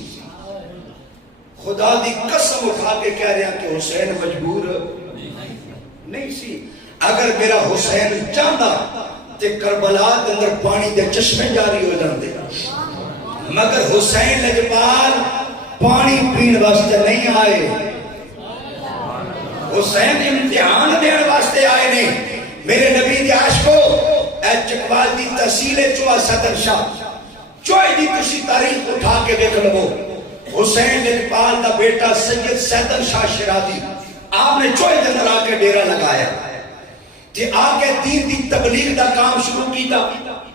خدا دی قسم اٹھا کے کہہ رہا کہ حسین مجبور نہیں سی۔ اگر میرا حسین چاہتا تے کربلا دے اندر پانی دے چشمے جاری ہو جاندے، مگر حسین لجپال پانی پین واسطے نہیں آئے، حسین امتحان دین واسطے آئے نہیں۔ میرے نبی دی عاشقو، اے چکوال دی تحصیل چوہا صدر شاہ چوہے دی تسی تاریخ اٹھا کے دیکھ لو، حسین لجپال دا بیٹا سید سیدن شاہ شیرازی آپ نے چوہے دے اندر آ کے ڈیرا لگایا تے آ کے دین دی تبلیغ دا کام شروع کیتا،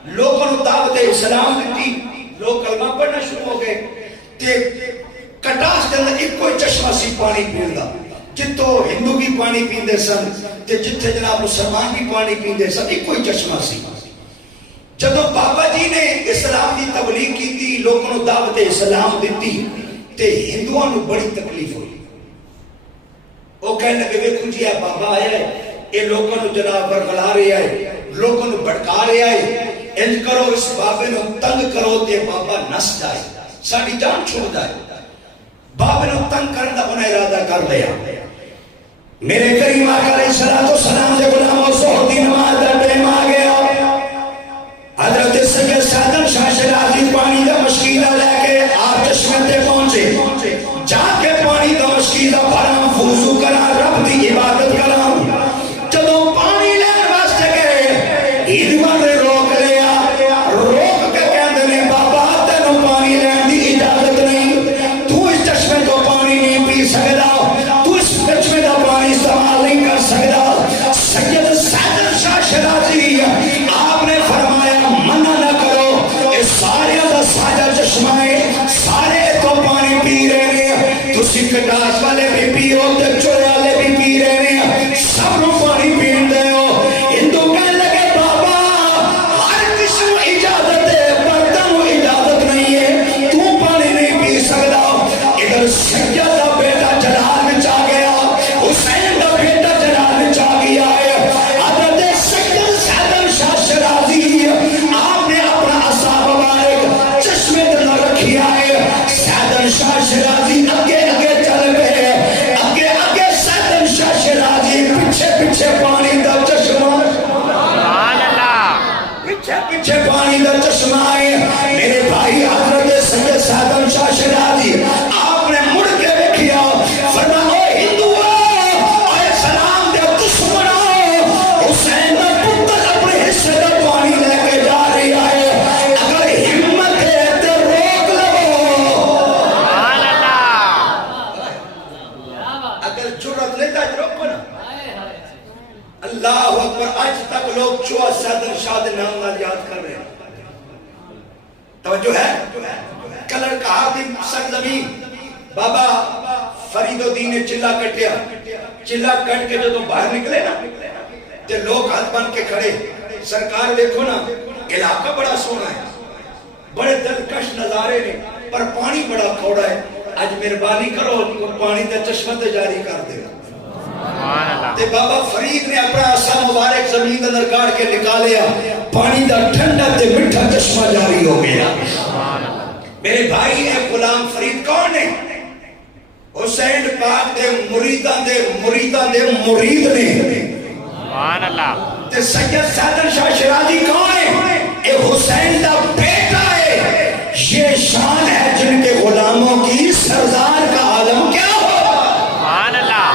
لوگوں کو دعوت اسلام دیتی، لوگ کلمہ پڑھنا شروع ہو گئے تے کٹاس دے اندر ایک کوئی چشمہ سی پانی پین دا، جتو ہندو بھی پانی پیندے سن تے جتھے جناب مسلمان بھی پانی پیندے سن، ایک کوئی چشمہ سی۔ جدو بابا جی نے اسلام دی تبلیغ کی تھی، لوگوں کو دعوت اسلام دیتی تے ہندوؤں نو بڑی تکلیف ہوئی، وہ کہنے لگے ویکھو جی اے بابا آیا ہے، یہ لوگوں کو جناب برگلا رہے آئے، لوگوں کو بھٹکا رہے آئے، انج کرو اس بابے نو تنگ کرو تے بابا نس جائے، ساری جان چھوڑ جائے۔ بابے نو تنگ کرنے دا انہیں ارادہ کر لیا۔ میرے کریم آقا علیہ السلام دے غلاموں ظہر دی نماز دا ٹائم آ گیا، حضرت سید سیدن شاہ شیرازی پانی دا مشکیلہ لے کے آپ چشمے تے پہنچے، جا کے پانی دا مشکیلہ بھرام وضو کرا، رب دی عبادت کرا۔ جدوں پانی لین واسطے گئے، ہندوؤں نے روک لیا، روک کے کہندے نے بابا تینوں پانی لین دی اجازت نہیں، تو اس چشمے کو پانی نہیں پی سکدا، تو اس چشمے دا پانی استعمال نہیں کر سکدا۔ سید سیدن شاہ شیرازی آپ نے فرمایا منع نہ کرو، اے سارے دا ساجا چشمہ ہے، سارے تو پانی پی رہے ہیں، تسی کٹاس والے بھی پیو تے چورے والے بھی پی رہے ہیں، سب نو پانی پین دے ہو۔ ہندو کہنے لگے بابا ہر کسی کو اجازت ہے پر تینوں اجازت نہیں ہے، تو پانی نہیں پی سکدا۔ ادھر سید دا بیٹا جلال وچ آ گیا، حسین دا بیٹا جلال وچ آ گیا ہے۔ حضرت سید سیدن شاہ شیرازی آپ نے اپنا عصا مبارک چشمے تے نہ رکھیا ہے، سیدن شاہ شیرازی اگے اگے چل گئے، اگے اگے سیدن شاہ شیرازی پیچھے پیچھے پانی دا چشمہ، سبحان اللہ، پیچھے پیچھے پانی دا چشمہ ہے۔ میرے بھائی حضرت سید سیدن شاہ شیرازی آپ نے مڑ کے دیکھیا، فرمایا اے ہندوؤں، اے اسلام دے دشمنوں، حسین دا پتر اپنے حصے دا پانی لے کے جا رہا ہے، اگر ہمت ہے تو روک لو، سبحان اللہ، کیا بات، اگر جرأت لیتا ہے روکو نا۔ ہائے ہائے، اللہ اکبر، آج تک لوگ چوہا سیدن شاہ دے نام نال یاد کر رہے ہیں، توجہ ہے؟ کلر کہا دی سرزمین، بابا فرید الدین نے چلا کٹیا، چلا کٹ کے جدوں باہر نکلے نا تے لوگ ہاتھ بن کے کھڑے، سرکار دیکھو نا علاقہ بڑا سونا ہے، بڑے دلکش نظارے نے، پر پانی بڑا کوڑا ہے، آج مہربانی کرو پانی دا چشمہ تے جاری کر دے۔ سبحان اللہ، تے بابا فرید نے اپنا عصا مبارک زمین اندر گاڑ کے نکالیا، پانی دا ٹھنڈا تے میٹھا چشمہ جاری ہو گیا۔ سبحان اللہ، میرے بھائی اے غلام فرید کون ہے؟ حسین پاک دے مریداں دے مرید نے۔ سبحان اللہ، تے سید سیدن شاہ شیرازی کون ہے؟ اے حسین دا بیٹا ہے۔ یہ شان ہے جن کے غلاموں کی سردار کا عالم کیا ہو۔ سبحان اللہ،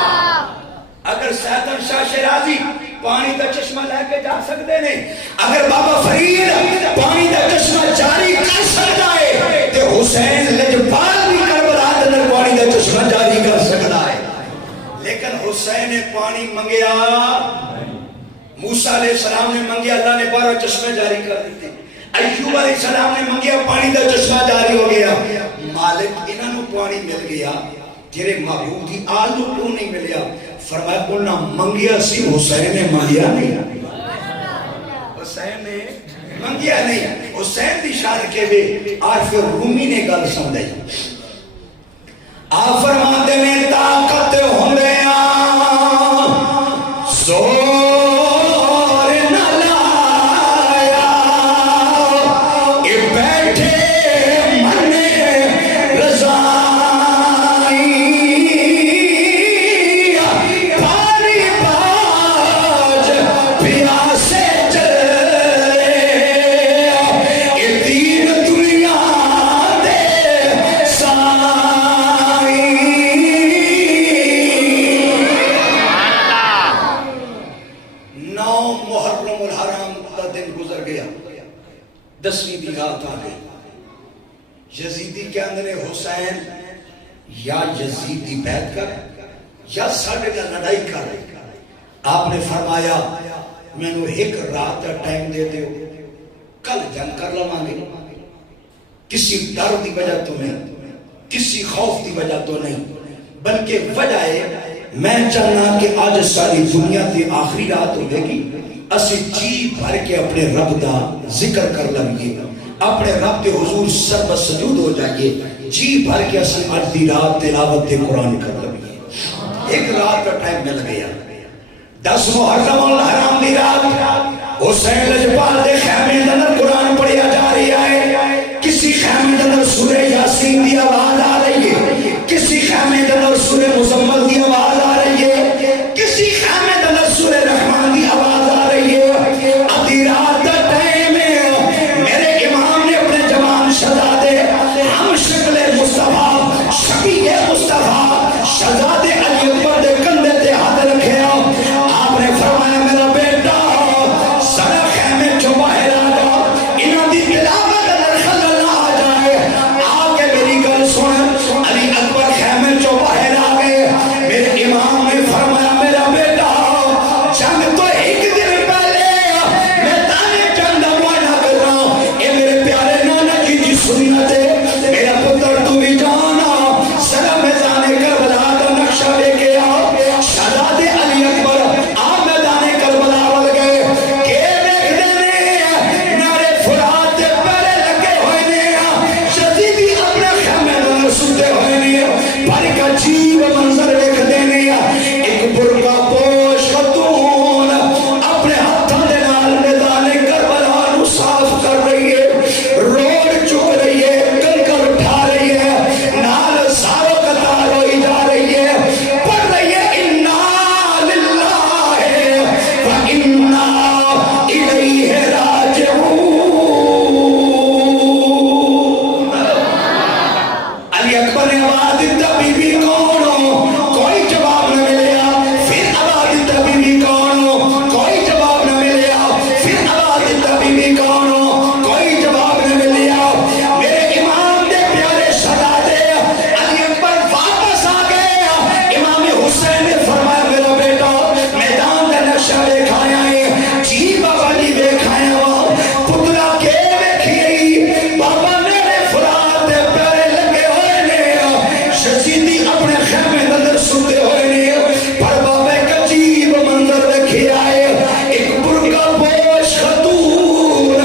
اگر سیدن شاہ شیرازی پانی دا چشمہ لے کے جا سکتے نے، اگر بابا فرید پانی دا چشمہ جاری کر سکتا ہے تو حسین لجپال بھی کربلا دے اندر پانی دا چشمہ جاری کر سکتا ہے۔ لیکن حسین نے پانی منگیا، موسیٰ علیہ السلام نے منگیا، اللہ نے 12 چشمے جاری کر دیتے، ایوب علیہ السلام نے منگیا، پانی دا چشمہ جاری ہو گیا۔ مالک انہاں نو پانی مل گیا، تیرے محبوب دی آل نو کیوں نہیں ملیا؟ فرمایا انہاں منگیا سی، حسین نے منگیا نہیں، حسین نے منگیا نہیں حسین دی شان کے بھی عارف رومی نے گل سمجھائی آپ فرماتے نے طاقت ہوندے زور نہ لایا اے بیٹھے من رضائی پانی باج پیاسے چلے اے دین دنیا دے سائی 9 محرم الحرام کا دن گزر گیا 10ویں دی رات آ گئی یزیدی کے اندر حسین یا یزیدی بیعت کر یا ساڑھے کا لڑائی کر آپ نے فرمایا میں نے ایک رات کا ٹائم دے دے کل جنگ کر لواں گے کسی ڈر دی وجہ تو نہیں کسی خوف دی وجہ تو نہیں بلکہ وجہ ہے میں چاہنا کہ آج ساری دنیا دی آخری رات ہوئے گی اسی جی بھر کے اپنے رب دا ذکر کر لگئے اپنے رب دے حضور سر سجود ہو جائیے جی بھر کے اسی آج دی رات تلاوت دے قرآن کر لگئے ایک رات کا ٹائم مل گیا 10 محرم الحرام دی رات حسین لجپال دے خیمے اندر قرآن پڑھیا جا رہی ہے کسی خیمے اندر سورہ یاسین دی آواز آ رہی ہے کسی خیمے اندر سورہ مزمل دی آواز آ رہی ہے کسی خیمے اندر سورہ رحمان دی آواز آ رہی ہے آدھی رات کا ٹائم ہے میرے امام نے اپنے جوان شہزادے ہم شکل مصطفیٰ شفیع مصطفیٰ شہزادے علی اکبر دے کندھے تے ہاتھ رکھے آپ نے فرمایا میرا بیٹا سارا خیمے چوں باہر آ جا انہاں دی تلاوت اندر خلل نہ آ جائے آگے میری گل سن علی اکبر خیمے چوں باہر آ گئے میرے امام نے فرمایا میرا بیٹا جنگ تو ایک دن پہلے میدان جنگ دا معائنہ کر رہا ہوں اے میرے پیارے نانا جی دی سنت ہے میرا پتر تو بھی جانا سرا میدان کربلا کا نقشہ لے کے آ شہزادے علی اکبر آپ میدان کربلا بل گئے کہ دیکھ دینے نارے فرات دے پیرے لگے ہوئے نے شدیدی اپنے خیمے میں ستے ہوئے نے پر ایک عجیب منظر دیکھ دینے ایک برقع پوش خاتون اپنے ہاتھوں دے نال میدان کربلا نو صاف کر رہی ہے روڈ چک رہی ہے کنکر اٹھا رہی ہے نال سارو قطار ہوئی جا رہی ہے پڑھ رہی ہے انا للہ و انا الیہ راجعون علی اکبر نے آواز دیتا بی بی کون ہو کوئی جواب نہ ملیا پھر آواز دیتا بی بی کون ہو کوئی جواب نہ ملیا پھر آواز دیتا بی بی کون ہو کوئی جواب نہ ملیا میرے امام دے پیارے شہزادے علی اکبر واپس آ گئے امام حسین نے فرمایا میرا بیٹا میدان کا نقشہ دیکھایا ہے جی بابا جی دیکھایا ہوا پتلا کے دیکھی بابا میرے فرات دے پیرے لگے ہوئے نے شدیدی اپنے خیمے اندر ستے ہوئے نے پر بابا ایک عجیب منظر دیکھی آئے ایک برقع پوش خاتون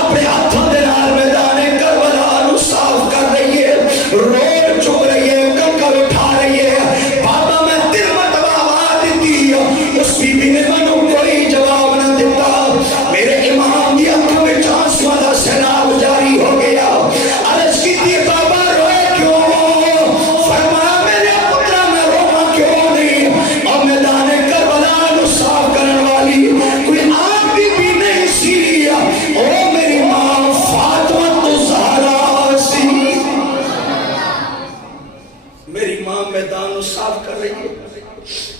اپنے ہاتھوں دے نال میدان کربلا نو صاف کر رہی ہے روڈ چک رہی ہے کنکر اٹھا رہی ہے بابا میں 3 مرتبہ آواز دیتی اس بی بی نے منو کوئی جواب نہ دیتا میرے امام دی آنکھوں میں آنسوں دا سیلاب جاری ہو گیا عرض کی تھی بابا روئے کیوں فرمایا میرے پترا میں روما کیوں نہیں اور میدان کربلا نو صاف کرن والی کوئی آنکھ بھی نہیں سی او میری ماں فاطمہ الزہرا سی میری ماں میدان نو صاف کر رہی ہے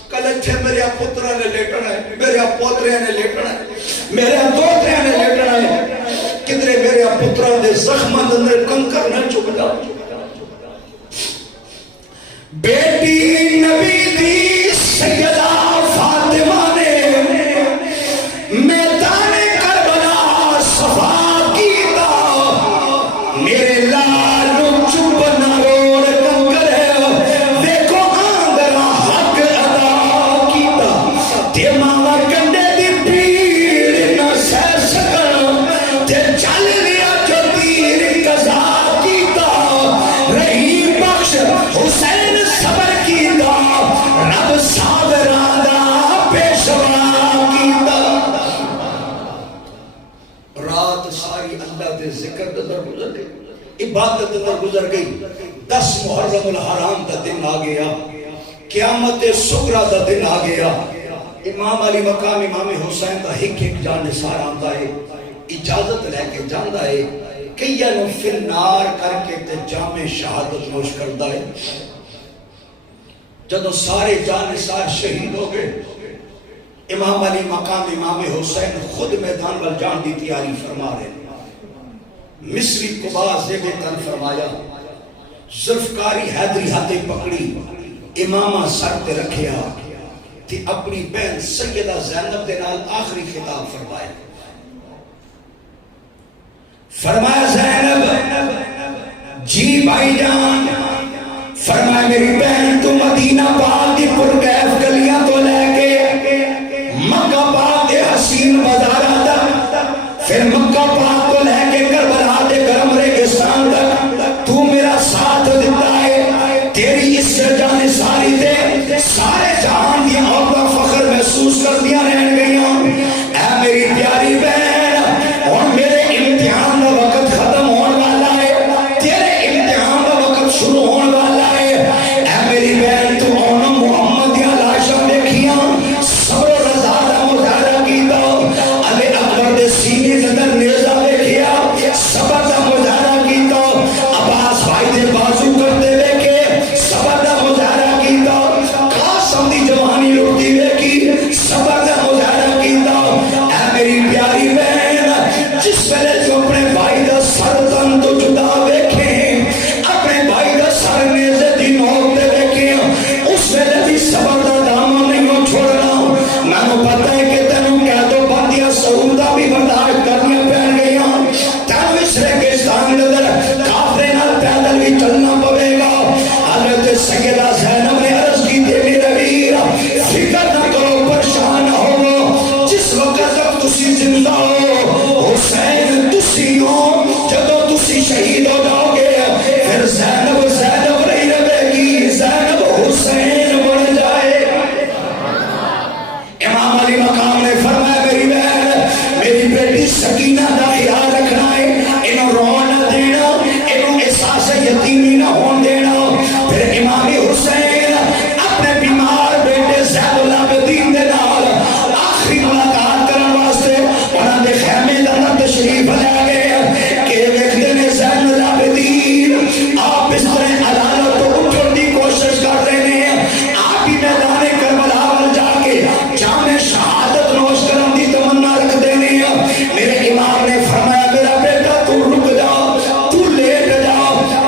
کل اتھے میرے پترا نے لیٹنا ہے میرے پوترے نے لیٹنا ہے میرے دوترے نے لیٹنا ہے کدرے میرے پترا دے زخماں اندر کنکر نہ چک جا بیٹی نبی دی سیدہ فاطمہ نے میدان کربلا صفا کیتا میرے لال چپ نہ روڑ کنکر ہے دیکھو آندرا حق ادا کیتا تے ماما کنڈے دی پیڑ نہ سہ سکن تے عبادت اندر گزر گئی. 10 محرم الحرام کا دن آ گیا, قیامت صغریٰ کا دن آ گیا. امام علی مقام امام حسین کا ایک جان نثار آتا ہے, اجازت لے کے جانا ہے, کئی نو فی النار کر کے تے جام شہادت نوش کرتا ہے. جدو سارے جان نثار شہید ہو گئے, امام علی مقام امام حسین خود میدان وال جان دی تیاری فرما رہے. مصری قبا زیب تن فرمایا, ذوالفقاری حیدری ہاتھے پکڑی, امامہ سر تے رکھیا تے اپنی بہن سیدہ زینب دے نال آخری خطاب فرمایا. فرمایا زینب جی بھائی جان, فرمایا میری بہن تو مدینہ پاک دی پرکیف گلیاں تو لے کے مکہ پاک دے حسین بازاراں تک, پھر مکہ پاک تو لے کے کربلا دے گرم ریگستان تک تو میرا ساتھ دیتا ہے. تیری اس جان ساری دے سارے جہان دیا عورتاں فخر محسوس کر دیا رہن گئیاں. اے میری پیاری بہن, اور میرے امتحان کا وقت ختم ہونے والا ہے, تیرے امتحان کا وقت شروع ہونے والا ہے. اے میری بہن تو اونا محمد یا لاشاں دیکھیاں, صبر و رضا دا مظاہرہ کیتا, علی اکبر دے سینے اندر نیزہ دیکھیا, صبر دا مظاہرہ کیتا, عباس بھائی دے بازو کرتے دیکھے, صبر دا مظاہرہ کیتا, قاسم دی جوانی لڑتی دیکھی, صبر دا مظاہرہ کیتا. اے میری پیاری بہن, جس ویلے جو اپنے بھائی دا سر تن تو جدا دیکھیں, اپنے بھائی دا سر نیزے دی نوک دے دیکھیں, اس ویلے بھی صبر دا دامن نہیں چھوڑنا. میں نے پتہ ہے کہ تینوں کہہ دو باندیاں سہولتاں بھی برداشت کرنیاں پہن گئیاں, تینوں اس ریگستان کے اندر کافرے نال پیدل بھی چلنا پوے گا. حضرت سیدہ زینب نے عرض کی تھی میرے ویر فکر نہ کرو, پریشان نہ ہو, جس وقت تک تسی زندہ ہو حسین تسی ہو, جدو تسی شہید ہو جاؤ گے پھر زینب زینب نہیں رہے گی, زینب حسین بن جائے. امام علی مقام نے فرمایا میری بہن, میری بیٹی سکینہ دا خیال رکھنا ہے, انہوں رونا نہ دینا, انہوں احساس یتیمی نہ ہون دینا. پھر امام حسین اپنے بیمار بیٹے زید العابدین دے نال آخری ملاقات کرن واسطے انہاں دے خیمے دا اندر تشریف لے گئے کہ ویکھدے نے زید العابدین آپ اس طرح عدالت تو اٹھن دی کوشش کر رہے ہیں, آپ ہی میدان کربلا ول جا کے جام شہادت نوش کرن دی تمنا رکھدے نے. میرے امام نے فرمایا میرا بیٹا تو رک جا, تو لیٹ جا,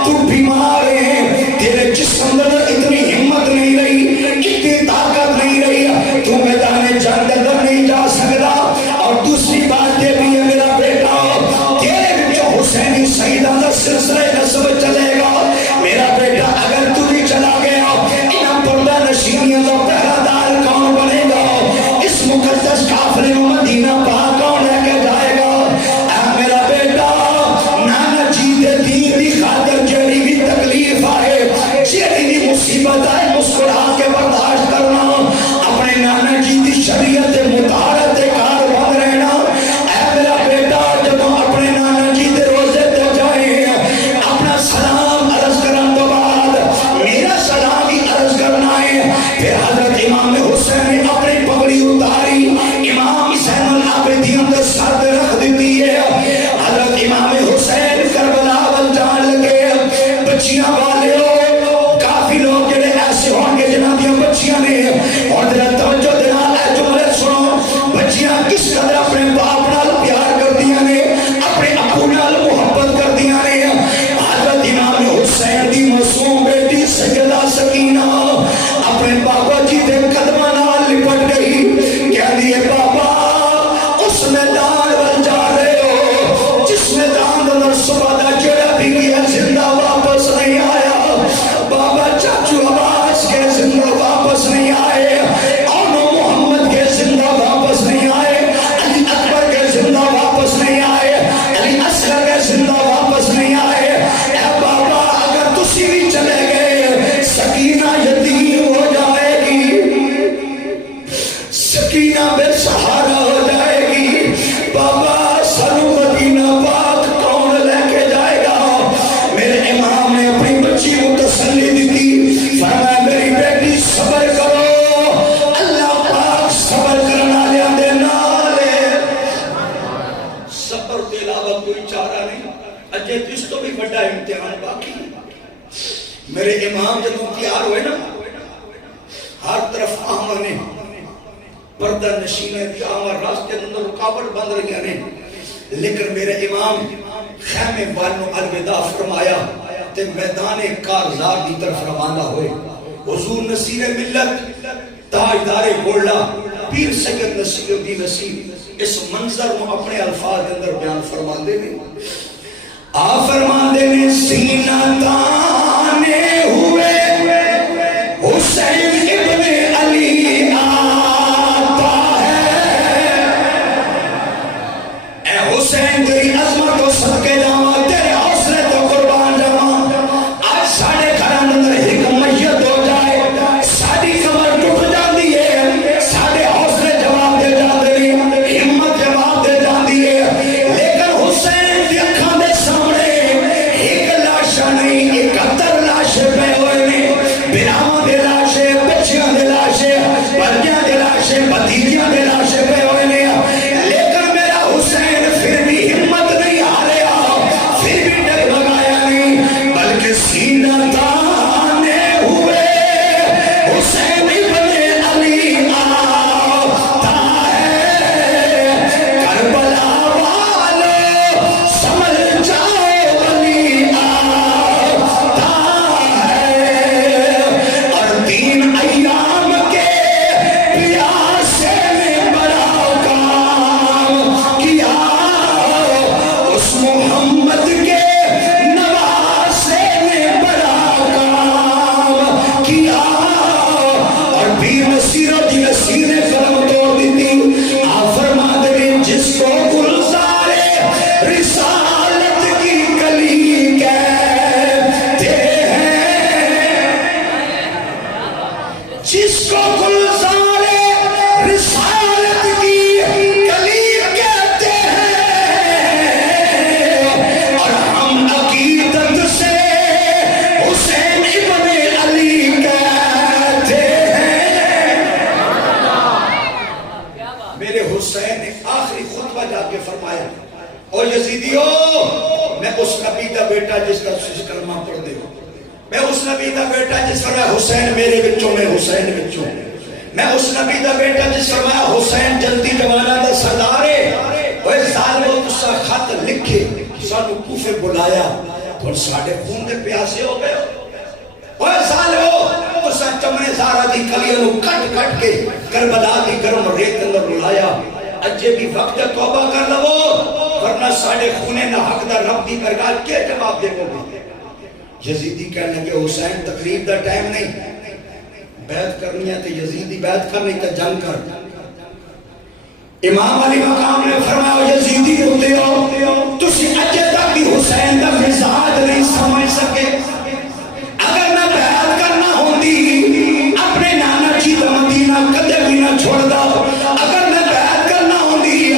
تو بیمار ہے, تیرے جسم اندر اتنی ہمت نہیں رہی, اتنی طاقت نہیں رہی, تو میدان جنگ اندر نہیں جا سکتا. اور دوسری بات یہ بھی ہے میرا بیٹا, تیرے وچ حسینی سیدہ دا سلسلہ نسب چلے گا. میرا بیٹا اگر تو بھی چلا گیا, انہاں پردہ نشینیاں دا پہرا دار کون بنے گا, اس مقدس قافلے کو مدینہ پاک کون لے کے جائے گا. اے میرا بیٹا, نانا جی دے دین دی خاطر جڑی بھی تکلیف آئے, جڑی بھی مصیبت آئے, مسکرا کے برداشت کرنا, اپنے نانا جی دی شریعت مطابق کار بند رہنا. اے میرا بیٹا, جب اپنے نانا جی دے روزے تے جائیں, اپنا سلام عرض کرن تو بعد میرا سلام ہی عرض کرنا ہے. پھر حضرت امام حسین نے اپنی پگڑی اتاری, امام زین العابدین دے سر تے رکھ دیتی ہے. حضرت امام حسین کربلا ول جان لگے. بچیاں والے ہو, کافی لوگ جڑے ایسے ہون گے جنہاں دیاں بچیاں نے, اور ذرا توجہ دے نال اے جملے سنو, بچیاں کس قدر اپنے باپ نال پیار کردیاں نے, اپنے ابو نال محبت کردیاں نے. حضرت امام حسین دی معصوم بیٹی سیدہ سکینہ اپنے بابا جی دے قدماں نال لپٹ گئی, کہندی ہے بابا اس میدان ول جا رہے ہو جس میدان اندر صبح دا جڑا بھی گیا زندہ واپس نہیں آیا. بابا چاچو عباس کے زندہ واپس نہیں آئے, اونو محمد کے زندہ واپس نہیں آئے, علی اکبر کے زندہ واپس نہیں آئے, علی اصغر کے زندہ واپس نہیں آئے. اے بابا اگر تسی بھی چلے گئے, سکینہ تسلی دیتی، فرمایا میری بیٹی صبر کرو، اللہ پاک صبر کرنا لیا دے نالے۔ صبر کے علاوہ کوئی چارہ نہیں، اجے اس تو بھی بڑا امتحان باقی۔ میرے امام جب تیار ہوئے نا، ہر طرف آمنے پردہ نشینے دی آمر راستے اندر رکاوٹ بند رہی نے، لیکن میرے امام خیمے والوں الوداع فرمایا تے میدان کارزار دی طرف روانہ ہوئے۔ حضور نصیر ملت تاجدار گولڈا پیر سید نصیر الدین نصیر اس منظر کو اپنے الفاظ کے اندر بیان فرماندے نے، فرماندے نے سینہ تانے ہوئے حسین ابن علی آتا ہے، اے حسین تیری عظمت و صدقے جاواں، تیرے حوصلے تو قربان جاواں، آج ساڑھے گھران اندر ایک میت ہو جائے، ساڑھی کمر ٹوٹ جاندی ہے، ساڑھے حوصلے جواب دے جاندے نہیں، ہمت جواب دے جاندی ہے، لیکن حسین دی اکھاں دے سامنے ایک لاشا نہیں 71 لاشیں پہ ہوئے نے، بناواں دے لاشیں، بچیاں دے لاشیں، بھتیجیاں دے لاشیں، بھتیجیاں دے لاشیں پہ ہوئے نے، لیکن میرا حسین پھر بھی ہمت نہیں ہاریا، پھر بھی ڈگمگایا نہیں، بلکہ سینہ تانے ہوئے حسین ابن علی آتا ہے، کربلا والو سمجھ جاؤ علی آتا ہے، اور 3 ایام کے پیاسے میں بڑا کام کیا، اس محمد کے نواسے نے بڑا کام کیا، اور پیر نصیر الدین نصیر نے قلم توڑ دی تھی، آپ فرما دے جس کو گلزارے رسالت کی کلی کہتے ہیں، جس کو گلزارے رسالت کی کلی کہتے ہیں، اور ہم عقیدت سے حسین ابن علی کہتے ہیں۔ میرے حسین نے آخری خطبہ جا کے فرمایا، او یزیدیو، میں اس نبی دا بیٹا جس کا تسی کلمہ پڑھ دے ہو، میں اس نبی دا بیٹا جس فرمایا حسین میرے بچوں میں حسین بچوں، میں اس نبی دا بیٹا جس فرمایا حسین جلدی جوانا دا سردارے، وہ ظالمو تسا خط لکھے سانو کوفے بلایا اور ساڑھے خون دے پیاسے ہو گئے، وہ ظالمو تسا چمنے زارہ دی کلیوں نو کٹ کٹ کے کربلا دی گرم ریت اندر بلایا، اجے بھی وقت توبہ کر لو ورنہ ساڑھے خونے نہ حق دا رب دی برگاہ کیا جواب دے گو گے۔ یزیدی کہنے کہ حسین تقریب دا ٹائم نہیں، بیعت کرنی ہے تو یزیدی بیعت کرنی تو جنگ کر۔ امام علی مقام نے فرمایا یزیدی ہوتے ہو تسی اجے تک بھی حسین دا مزاج نہیں سمجھ سکے، اگر میں بیعت کرنا ہوندی اپنے نانا جی دا مدینہ کدے بھی نہ چھوڑ دا، اگر میں بیعت کرنا ہوندی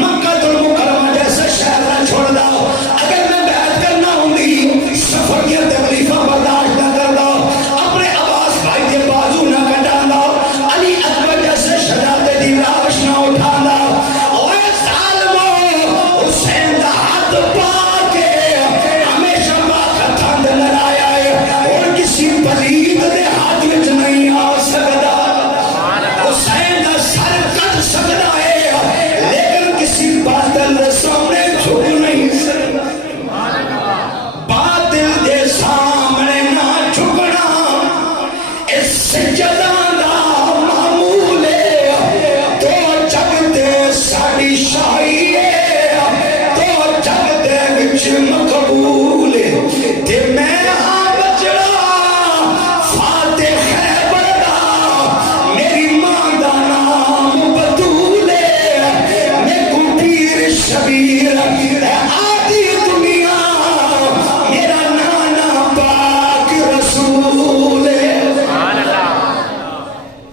مکہ المکرمہ جیسے شہر نہ چھوڑ دا، اگر میں بیعت کرنا ہوندی سفر کی تکلیفہ برداشت نہ کر دا، اپنے عباس بھائی کے بازو نہ کٹا دا، علی اکبر جیسے شہزادے دی لاش نہ اٹھا دا، اوے ظالمو حسین دا ہاتھ پا کے ہمیشہ باقا تھند لڑایا ہے، اور کسی پلید دے ہاتھ وچ نہیں آ سکتا، حسین دا سر کٹ سکتا ہے لیکن کسی باطل دے سامنے جھک نہیں سکتا، باطل دے سامنے نہ جھکنا اس سجدہ دا معمول ہے، تو جگ دے ساڑی شاہی ہے، تو جگ دے وچ مقبول ہے، تے میں ہاں بچڑا فاتح خیبر دا، میری ماں دا نام بطول ہے، میں کو پیر شبیر ہے آدھی دنیا، میرا نانا پاک رسول ہے۔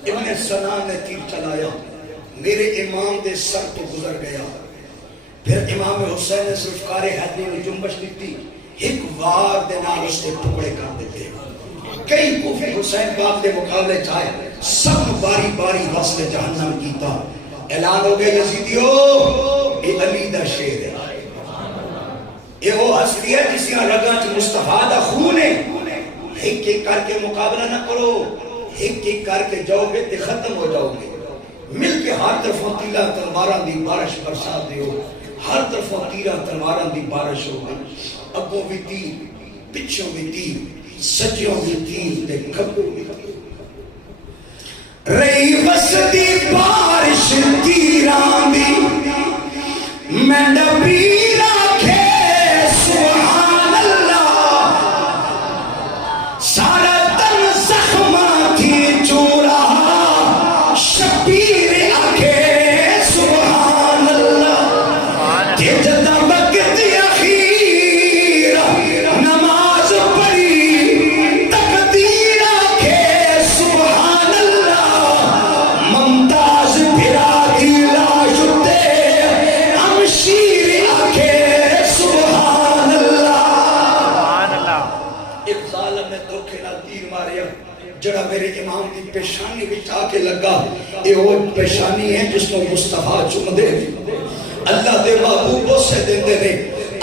ابن سنان نے تیر چلایا، میرے امام دے سر تو گزر گیا، پھر امام حسین نے سرکار حیدری نے جنبش دیتی، ایک وار دے نال اس کے ٹکڑے کر دیتے، کئی کوفے حسین پاک دے مقابلے چاہے سب باری باری وصل جہنم کیتا اعلان ہو گیا یزیدیو اے علی دا شیر ہے اے وہ ہستی ہے جس کا رگاں چ مصطفیٰ دا خون ہے ایک ایک کر کے مقابلہ نہ کرو ایک ایک کر کے جاؤ گے تے ختم ہو جاؤ گے مل کے ہر طرفوں تیرا تلواراں دی بارش برسا دیو ہر طرفوں تیرا تلواراں دی بارش ہو گئی اگوں بھی تیر پچھوں بھی تیر سجوں بھی تیر تے کھبوں بھی تیر رہی وسدی بارش تیران دی میں نبی راکھے سبحان اللہ سارا تن زخماں تھی چورا شبیر آکھے سبحان اللہ کہ جدہ وقت اخیر نماز پڑھی تقدیر آکھے سبحان اللہ ممتاز بھرا دی لاش تے ہمشیر آکھے سبحان اللہ ایک ظالم نے دھوکے نہ تیر ماریا جڑا میرے امام دی پیشانی وچ آ کے لگا اے وہ پیشانی ہے جس کو مصطفیٰ چوم دے اللہ دے محبوب سے دیندے نے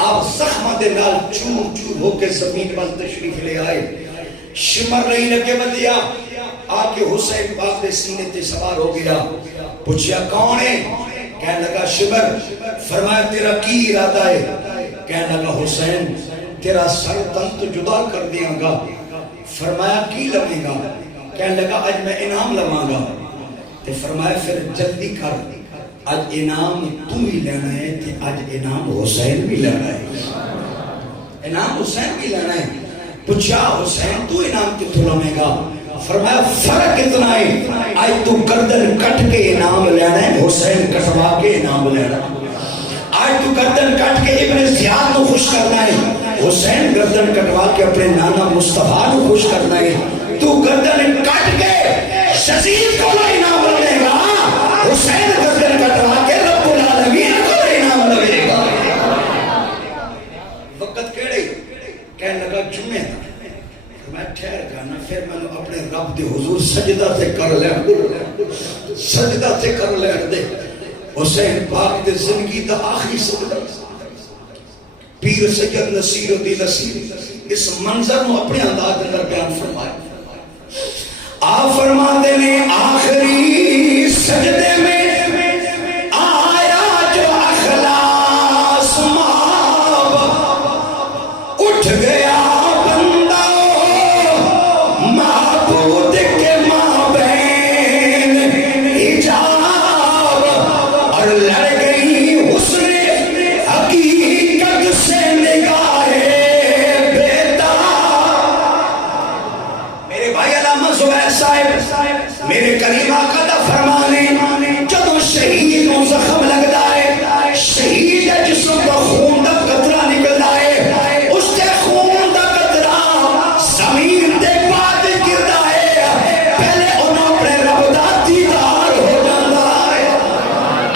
آپ زخمہ دے نال چور چور ہو کے زمین پر تشریف لے آئے شمر نہیں لگے بدیا آ کے حسین پاک دے سینے تے سوار ہو گیا پوچھیا کون ہے کہنے لگا شمر فرمایا تیرا کی ارادہ ہے کہنے لگا حسین تیرا سر تن تو جدا کر دیاں گا فرمایا کی لگے گا کہنے لگا آج میں انعام لواں گا تے فرمایا پھر جلدی کر آج انعام تو ہی لینا ہے تے آج انعام حسین بھی لینا ہے انعام حسین بھی لینا ہے پوچھا حسین تو انعام کتوں لوے گا فرمایا فرق اتنا ہے آج تو گردن کٹ کے انعام لینا ہے حسین کٹوا کے انعام لینا ہے آج تو گردن کٹ کے ابن زیاد کو خوش کرنا ہے حسین گردن کٹوا کے اپنے نانا مصطفیٰ کو خوش کرنا ہے تو گردن کٹ کے شزید کو انعام لے گا حسین گردن کٹوا کے رب العالمین کو انعام لے گا وقت کیڑے کہنے لگا جمعہ میں ٹھہر جانا پھر میں نے اپنے رب دے حضور سجدہ سے کر لے سجدہ سے کر لے دے حسین پاک دے زندگی دا آخری سجدہ پیر سید نصیر الدین نصیر اس منظر کو اپنے انداز اندر بیان فرمائے آپ فرماتے نے آخری سجدے میں آیا جو اخلاص ماب اٹھ گیا بندہ معبود کے مابین حجاب اور لڑ گئی حسن حقیقت سے نگاہ بیدار میرے بھائی علامہ زبیر صاحب میرے کریم آقا دا فرمانے جدو شہید کو زخم لگتا ہے شہید ہے جسم کا خون دا قطرہ نکلتا ہے اس کے خون دا قطرہ زمین دے بعد گرتا ہے پہلے انہوں اپنے رب دا دیدار ہو جاتا ہے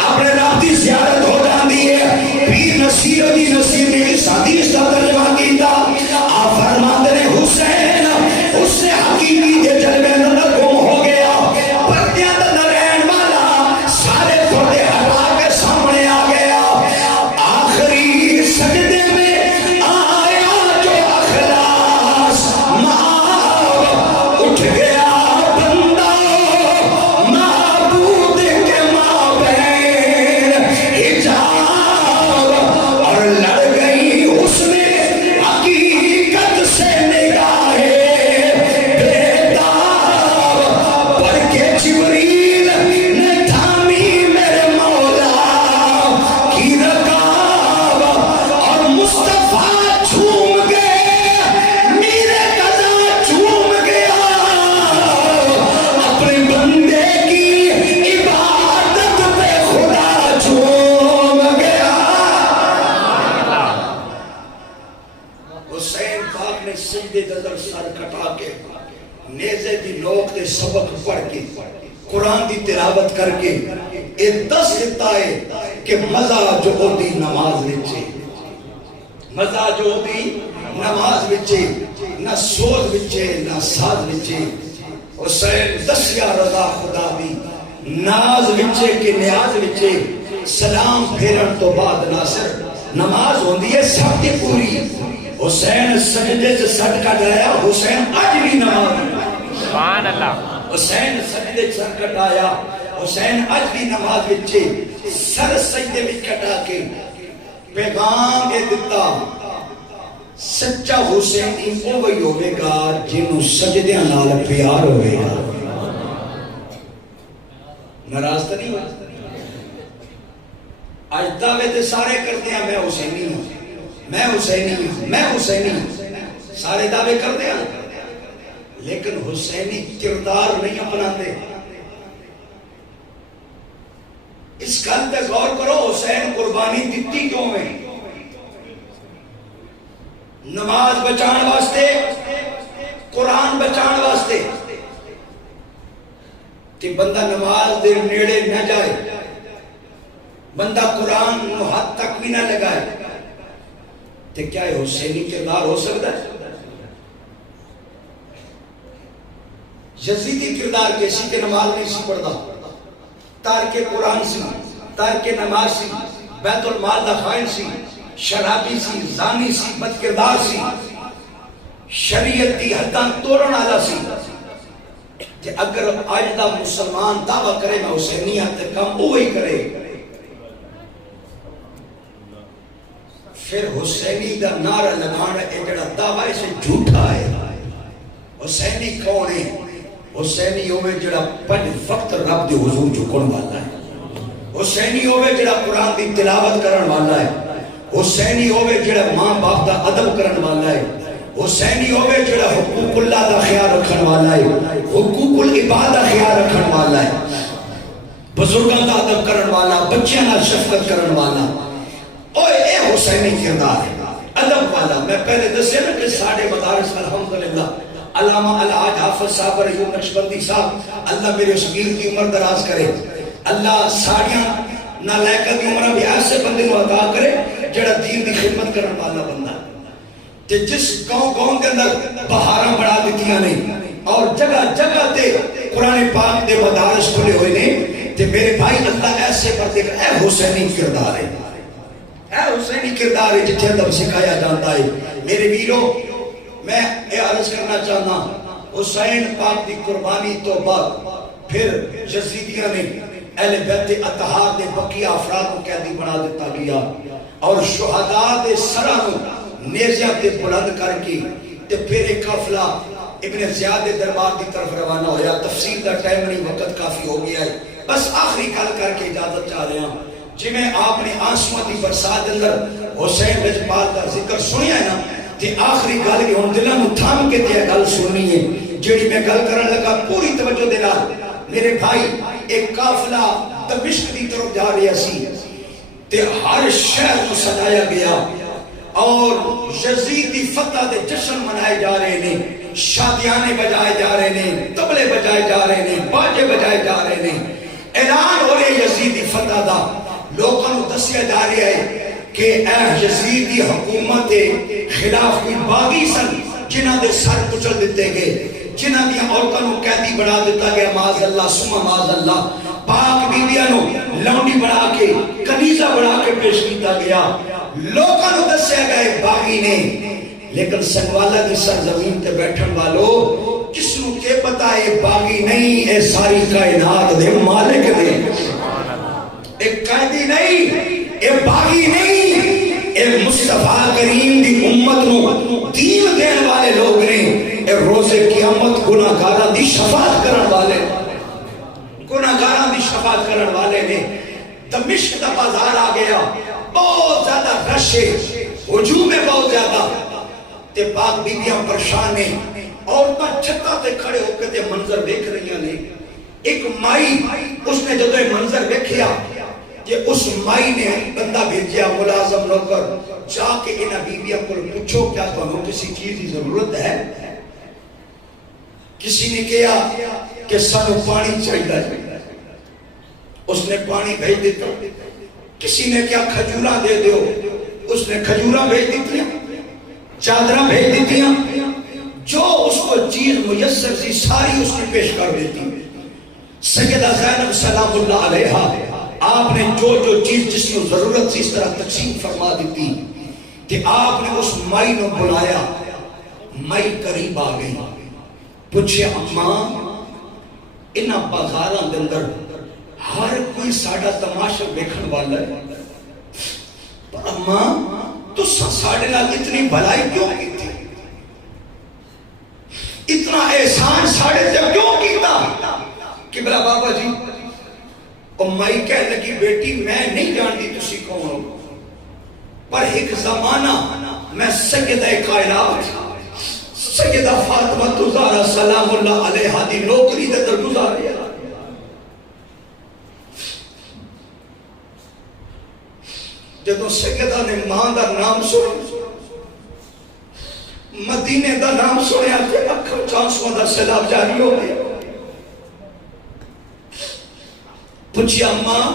اپنے رب دی زیارت ہو جاتی ہے پیر نصیر الدین نصیر نے اس حدیث کا ترجمہ کیتا آپ فرماتے ہیں حسین اس سے حقیقی دے جلوے اندر گم ہو گیا پردیاں اندر رہن والا سارے پردے ہٹا کے سامنے آ گیا آخری سجدے میں آیا جو اخلاص ماب اٹھ گیا بندہ معبود کے مابین حجاب اور لڑ گئی حسن حقیقت سے نگاہ بیدار پر کے جبریل نے تھامی میرے مولا کی رکاب اور مصطفیٰ جھوم گئے میرے قضا جھوم گیا اپنے بندے کی عبادت پہ خدا جھوم گیا حسین پاک نے سجدے دل سر کٹا کے نیزے دی نوک تے سبق پڑھ کے قرآن دی تلاوت کر کے یہ دس دیتا ہے کہ مزہ جو ہوتی نماز وچے مزہ جو ہوتی نماز وچے نہ سوز وچے نہ ساز وچے حسین دسیا رضا خدا دی ناز وچے کہ نیاز وچے سلام پھیرن تو بعد ناصر نماز ہوندی ہے سب دی پوری حسین سجدے سے صدقہ ڈایا حسین اج بھی نماز سبحان اللہ حسین سجدے سے صدقہ ڈایا حسین اج بھی نماز وچے سر سجدے وچ کٹا کے پیغام اے دتا سچا حسینی وہی ہوے گا جنوں سجدیاں نال پیار ہوے گا ناراض تو نہیں ہوا آج دعوے تے سارے کرتے ہیں میں حسینی ہوں میں حسینی ہوں میں حسینی ہوں سارے دعوے کرتے ہیں لیکن حسینی کردار نہیں اپناتے اس گل تے غور کرو حسین قربانی دتی کیوں ہے نماز بچان واسطے قرآن بچان واسطے کہ بندہ نماز دے نیڑے نہ جائے بندہ قرآن نو ہاتھ تک بھی نہ لگائے تو کیا یہ حسینی کردار ہو سکتا ہے یزیدی کردار کیسی کہ نماز نہیں سی پڑھتا تارک قرآن سی تارک نماز سی بیت المال دا خائن سی شرابی سی زانی سی بد کردار سی شریعت دی حداں توڑن والا سی کہ اگر آج دا مسلمان دعویٰ کرے میں حسینیت تے کم وہی کرے پھر حسینی دا نعرہ لگانا اے جڑا دعویٰ اسے جھوٹا ہے حسینی کون ہے حسینی ہوئے جڑا پنج وقت رب دے حضور جھکن والا ہے حسینی ہوئے جڑا قرآن دی تلاوت کرن والا ہے حسینی ہوئے جڑا ماں باپ دا ادب کرن والا ہے حسینی ہوئے جڑا حقوق اللہ دا خیال رکھن والا ہے حقوق العباد دا خیال رکھن والا ہے بزرگاں دا ادب کرن والا بچیاں نال شفقت کرن والا اوے اے حسینی کردار ہے ادب والا میں پہلے دسیا نا کہ ساڑھے مدارس الحمدللہ علامہ الحاج حافظ صاحب ایوب نقشبندی صاحب اللہ میرے صغیر کی عمر دراز کرے اللہ ساڑیاں نالائکہ کی عمرہ بھی ایسے بندے کو عطا کرے جڑا دین دی خدمت کرن والا بندہ کہ جس گاؤں کے اندر بہاراں بڑھا دیتیاں نہیں اور جگہ جگہ تے قرآن پاک دے مدارس کھلے ہوئے نے تے میرے بھائی اللہ ایسے بندے کا اے حسینی کردار ہے اے حسینی کردار ہے جتھے ادب سکھایا جاتا ہے میرے ویرو میں یہ عرض کرنا چاہنا حسین پاک دی قربانی تو بعد پھر یزیدیوں نے اہل بیت اطہار دے بقیہ افراد کو قیدی بنا دیتا گیا اور شہداء دے سراں نیزیاں تے بلند کر کے تے پھر ایک قافلہ ابن زیاد دے دربار دی طرف روانہ ہویا تفسیر دا ٹائم نہیں وقت کافی ہو گیا ہے بس آخری کل کر کے اجازت چاہ رہے ہیں جی میں آپ نے آنسواں دی برسات اندر حسین رجپال کا ذکر سنیا ہے نا تے آخری گل یہ ہن دلاں نوں تھام کے تے گل سننی ہے جیڑی میں گل کرن لگا پوری توجہ دے نال میرے بھائی ایک قافلہ دمشق دی طرف جا رہا سی تے ہر شہر کو سجایا گیا اور یزید دی فتح دے جشن منائے جا رہے ہیں شادیانے بجائے جا رہے ہیں طبلے بجائے جا رہے ہیں باجے بجائے جا رہے ہیں اعلان ہو رہے یزید دی فتح دا لوگوں کو دسیا جا رہا ہے کہ اے یزید دی حکومت کے خلاف کوئی باغی سن جنہاں دے سر کچل دیتے گئے جنہاں دی عورتوں کو قیدی بنا دیتا گیا معاذ اللہ ثم معاذ اللہ پاک بیویاں نو لونڈی بنا کے کنیزہ بنا کے پیش کیتا گیا لوگوں کو دسیا گئے باغی نے لیکن سنوالا دی سرزمین تے بیٹھن والو کس نو کے پتا ہے باغی نہیں اے ساری کائنات دے مالک دے ایک قیدی نہیں اے باغی نہیں اے مصطفیٰ کریم دی امت نو دین دین والے لوگ نے اے روز قیامت گناہگاراں دی شفاعت کرن والے گناہگاراں دی شفاعت کرن والے نے دمشق دا بازار آ گیا بہت زیادہ رش ہے ہجوم ہے بہت زیادہ تے پاک بیبیاں پریشان ہیں عورتاں چھتاں تے کھڑے ہو کے تے منظر دیکھ رہی ہیں ایک مائی اس نے جدو یہ منظر دیکھیا کہ اس مائی نے بندہ بھیجیا ملازم نوکر جا کے انہاں بیبیاں کو پوچھو کیا تمہیں کسی چیز کی ضرورت ہے کسی نے کہا کہ سانو پانی چاہیے اس نے پانی بھیج دیتا کسی نے کیا کھجوراں دے دیو اس نے کھجوراں بھیج دیتی چادراں بھیج دیتی جو چیز میسر سی ساری اس نے پیش کر دیتی. سیدہ زینب سلام اللہ علیہا آپ نے جو چیز جس کو ضرورت سی اس طرح تقسیم فرما دیتی کہ آپ نے اس مائی نے بلایا. مائی قریب آ گئی, پوچھے اماں انہاں بازاراں دے اندر ہر کوئی ساڈا تماشا دیکھن والا ہے, پر اماں تساں ساڈے نال اتنی بھلائی کیوں کی تھی, اتنا احسان ساڑے تے کیوں کیتا؟ کہ بلا بابا جی اور مائی کہہ لگی بیٹی میں نہیں جانتی تسی کون ہو, پر ایک زمانہ میں سیدہ کائنات سیدہ فاطمہ زہرا سلام اللہ علیہا دی نوکری دے در گزاریا. جدوں سیدہ نے ماں دا نام سنا, مدینے دا نام سنیا کہ اکھاں چانسواں دا سیلاب جاری ہو گیا. پوچھیا ماں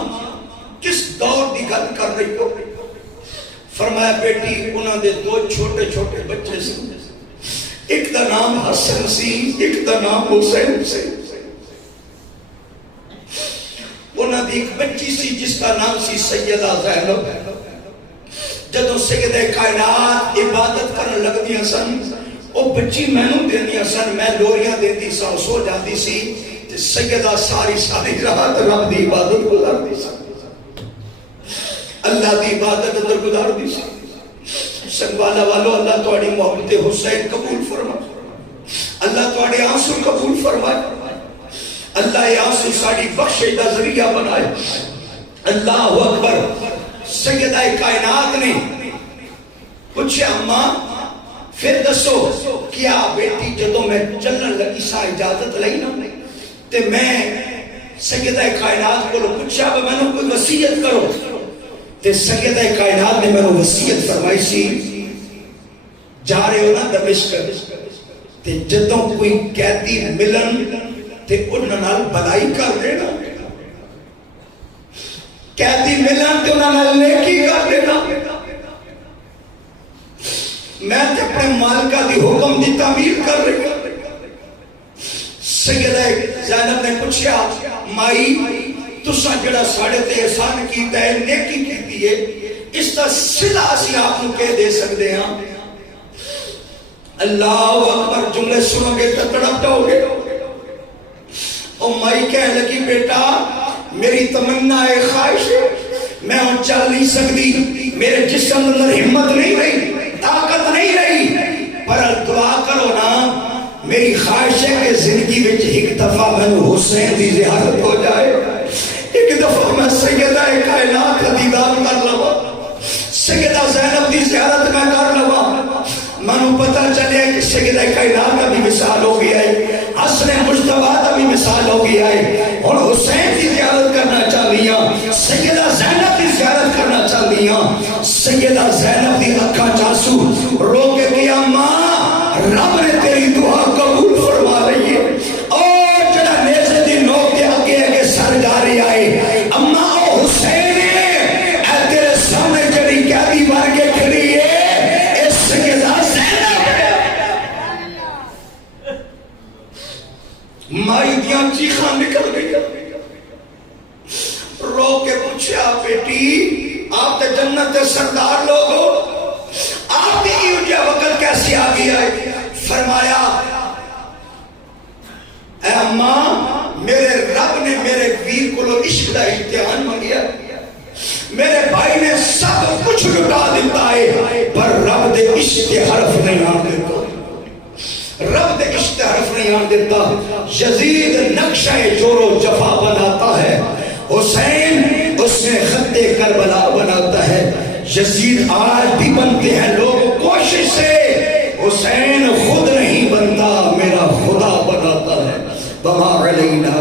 کس دور دی گل کر رہی ہو؟ فرمایا بیٹی انہاں دے دو چھوٹے چھوٹے بچے سی, ایک دا نام حسن سی ایک دا نام حسین سی. انہاں دی ایک بچی سی جس کا نام سی سیدہ زینب. جدوں سیدہ کائنات عبادت کرن لگ دیاں سن او بچی مینوں دیندیاں سن, میں لوریاں دیندی سا سو جاندی سی تے سیدہ ساری رات رب دی عبادت گزاردی سی, اللہ دی عبادت اندر گزاردی سی. سنگوالا والو اللہ تواڈی محبت حسین قبول فرمائے, اللہ تواڈے آنسو قبول فرمائے, اللہ یہ آنسو ساڑی بخشش دا ذریعہ بنائے. اللہ اکبر. سیدہ کائنات نے پوچھا اماں پھر دسو کیا بیٹی جدوں میں چلن لگی سا اجازت لئی نا تے میں سیدہ کائنات کو پوچھا میں نے کوئی وصیت کرو تے سیدہ کائنات نے میں نے وصیت فرمائی سی جا رہے ہو نا دمشق تے جدوں کوئی قیدی ملن تے انہاں نال بھلائی کر دینا, قیدی ملن تے انہاں نال نیکی کر دینا. میں تے اپنے مالکہ دی حکم دی تعمیر کر رہی ہوں. سیدہ زینب نے پوچھا مائی تساں جڑا ساڑے تے احسان کیتا ہے نیکی کیتی ہے اس دا صلہ اسی آپ کو کہہ دے سکتے ہیں. اللہ اکبر. جملے سنو گے تو تڑپ جاؤ گے. او مائی کہہ لگی بیٹا میری تمنا ہے خواہش ہے میں ان چل نہیں سکتی, میرے جسم اندر ہمت نہیں رہی طاقت نہیں رہی, پر دعا کرو نا میری خواہش ہے کہ زندگی وچ ایک دفعہ میں حسین دی زیارت ہو جائے, ایک دفعہ میں سیدہ کائنات کا دیدار کر لوا, سیدہ زینب دی زیارت میں کر لوا. منو پتہ چلے کہ سیدہ کائنات کا بھی مثال ہو گیا ہے, حسن مجتبیٰ کا بھی مثال ہو گیا ہے, اور حسین کی زیارت کرنا چاہتی ہیں, سیدہ زینب کی زیارت کرنا چاہتی ہیں. سیدہ زینب دی اکھاں چانسو رو کے کیا ماں رب نے تیری دعا قبول فرما رہی ہے. اور جڑا نیزے دی نوک کے اگے اگے سر جا رہی آئے اماں او حسین اے تیرے سامنے جڑی قیدی بار کے کھڑی ہے مائی دیاں چیخاں نکل گئی. رو کے پوچھا بیٹی آپ تے جنت تے سردار لوگ ہو, آپ نے یہ وقت کیسے آ گیا ہے؟ فرمایا اے اماں میرے رب نے میرے ویر کو عشق دا امتحان منگیا, میرے بھائی نے سب کچھ لٹا دیتا ہے پر رب دے عشق کے حرف نہیں آن دیتا, رب دے عشق حرف نہیں آن دیتا. یزید نقشہ جور و جفا بناتا ہے, حسین اس میں خط کربلا بناتا ہے. یزید آج بھی بنتے ہیں لوگ کوشش سے, حسین خود نہیں بنتا میرا خدا بناتا ہے. وما علینا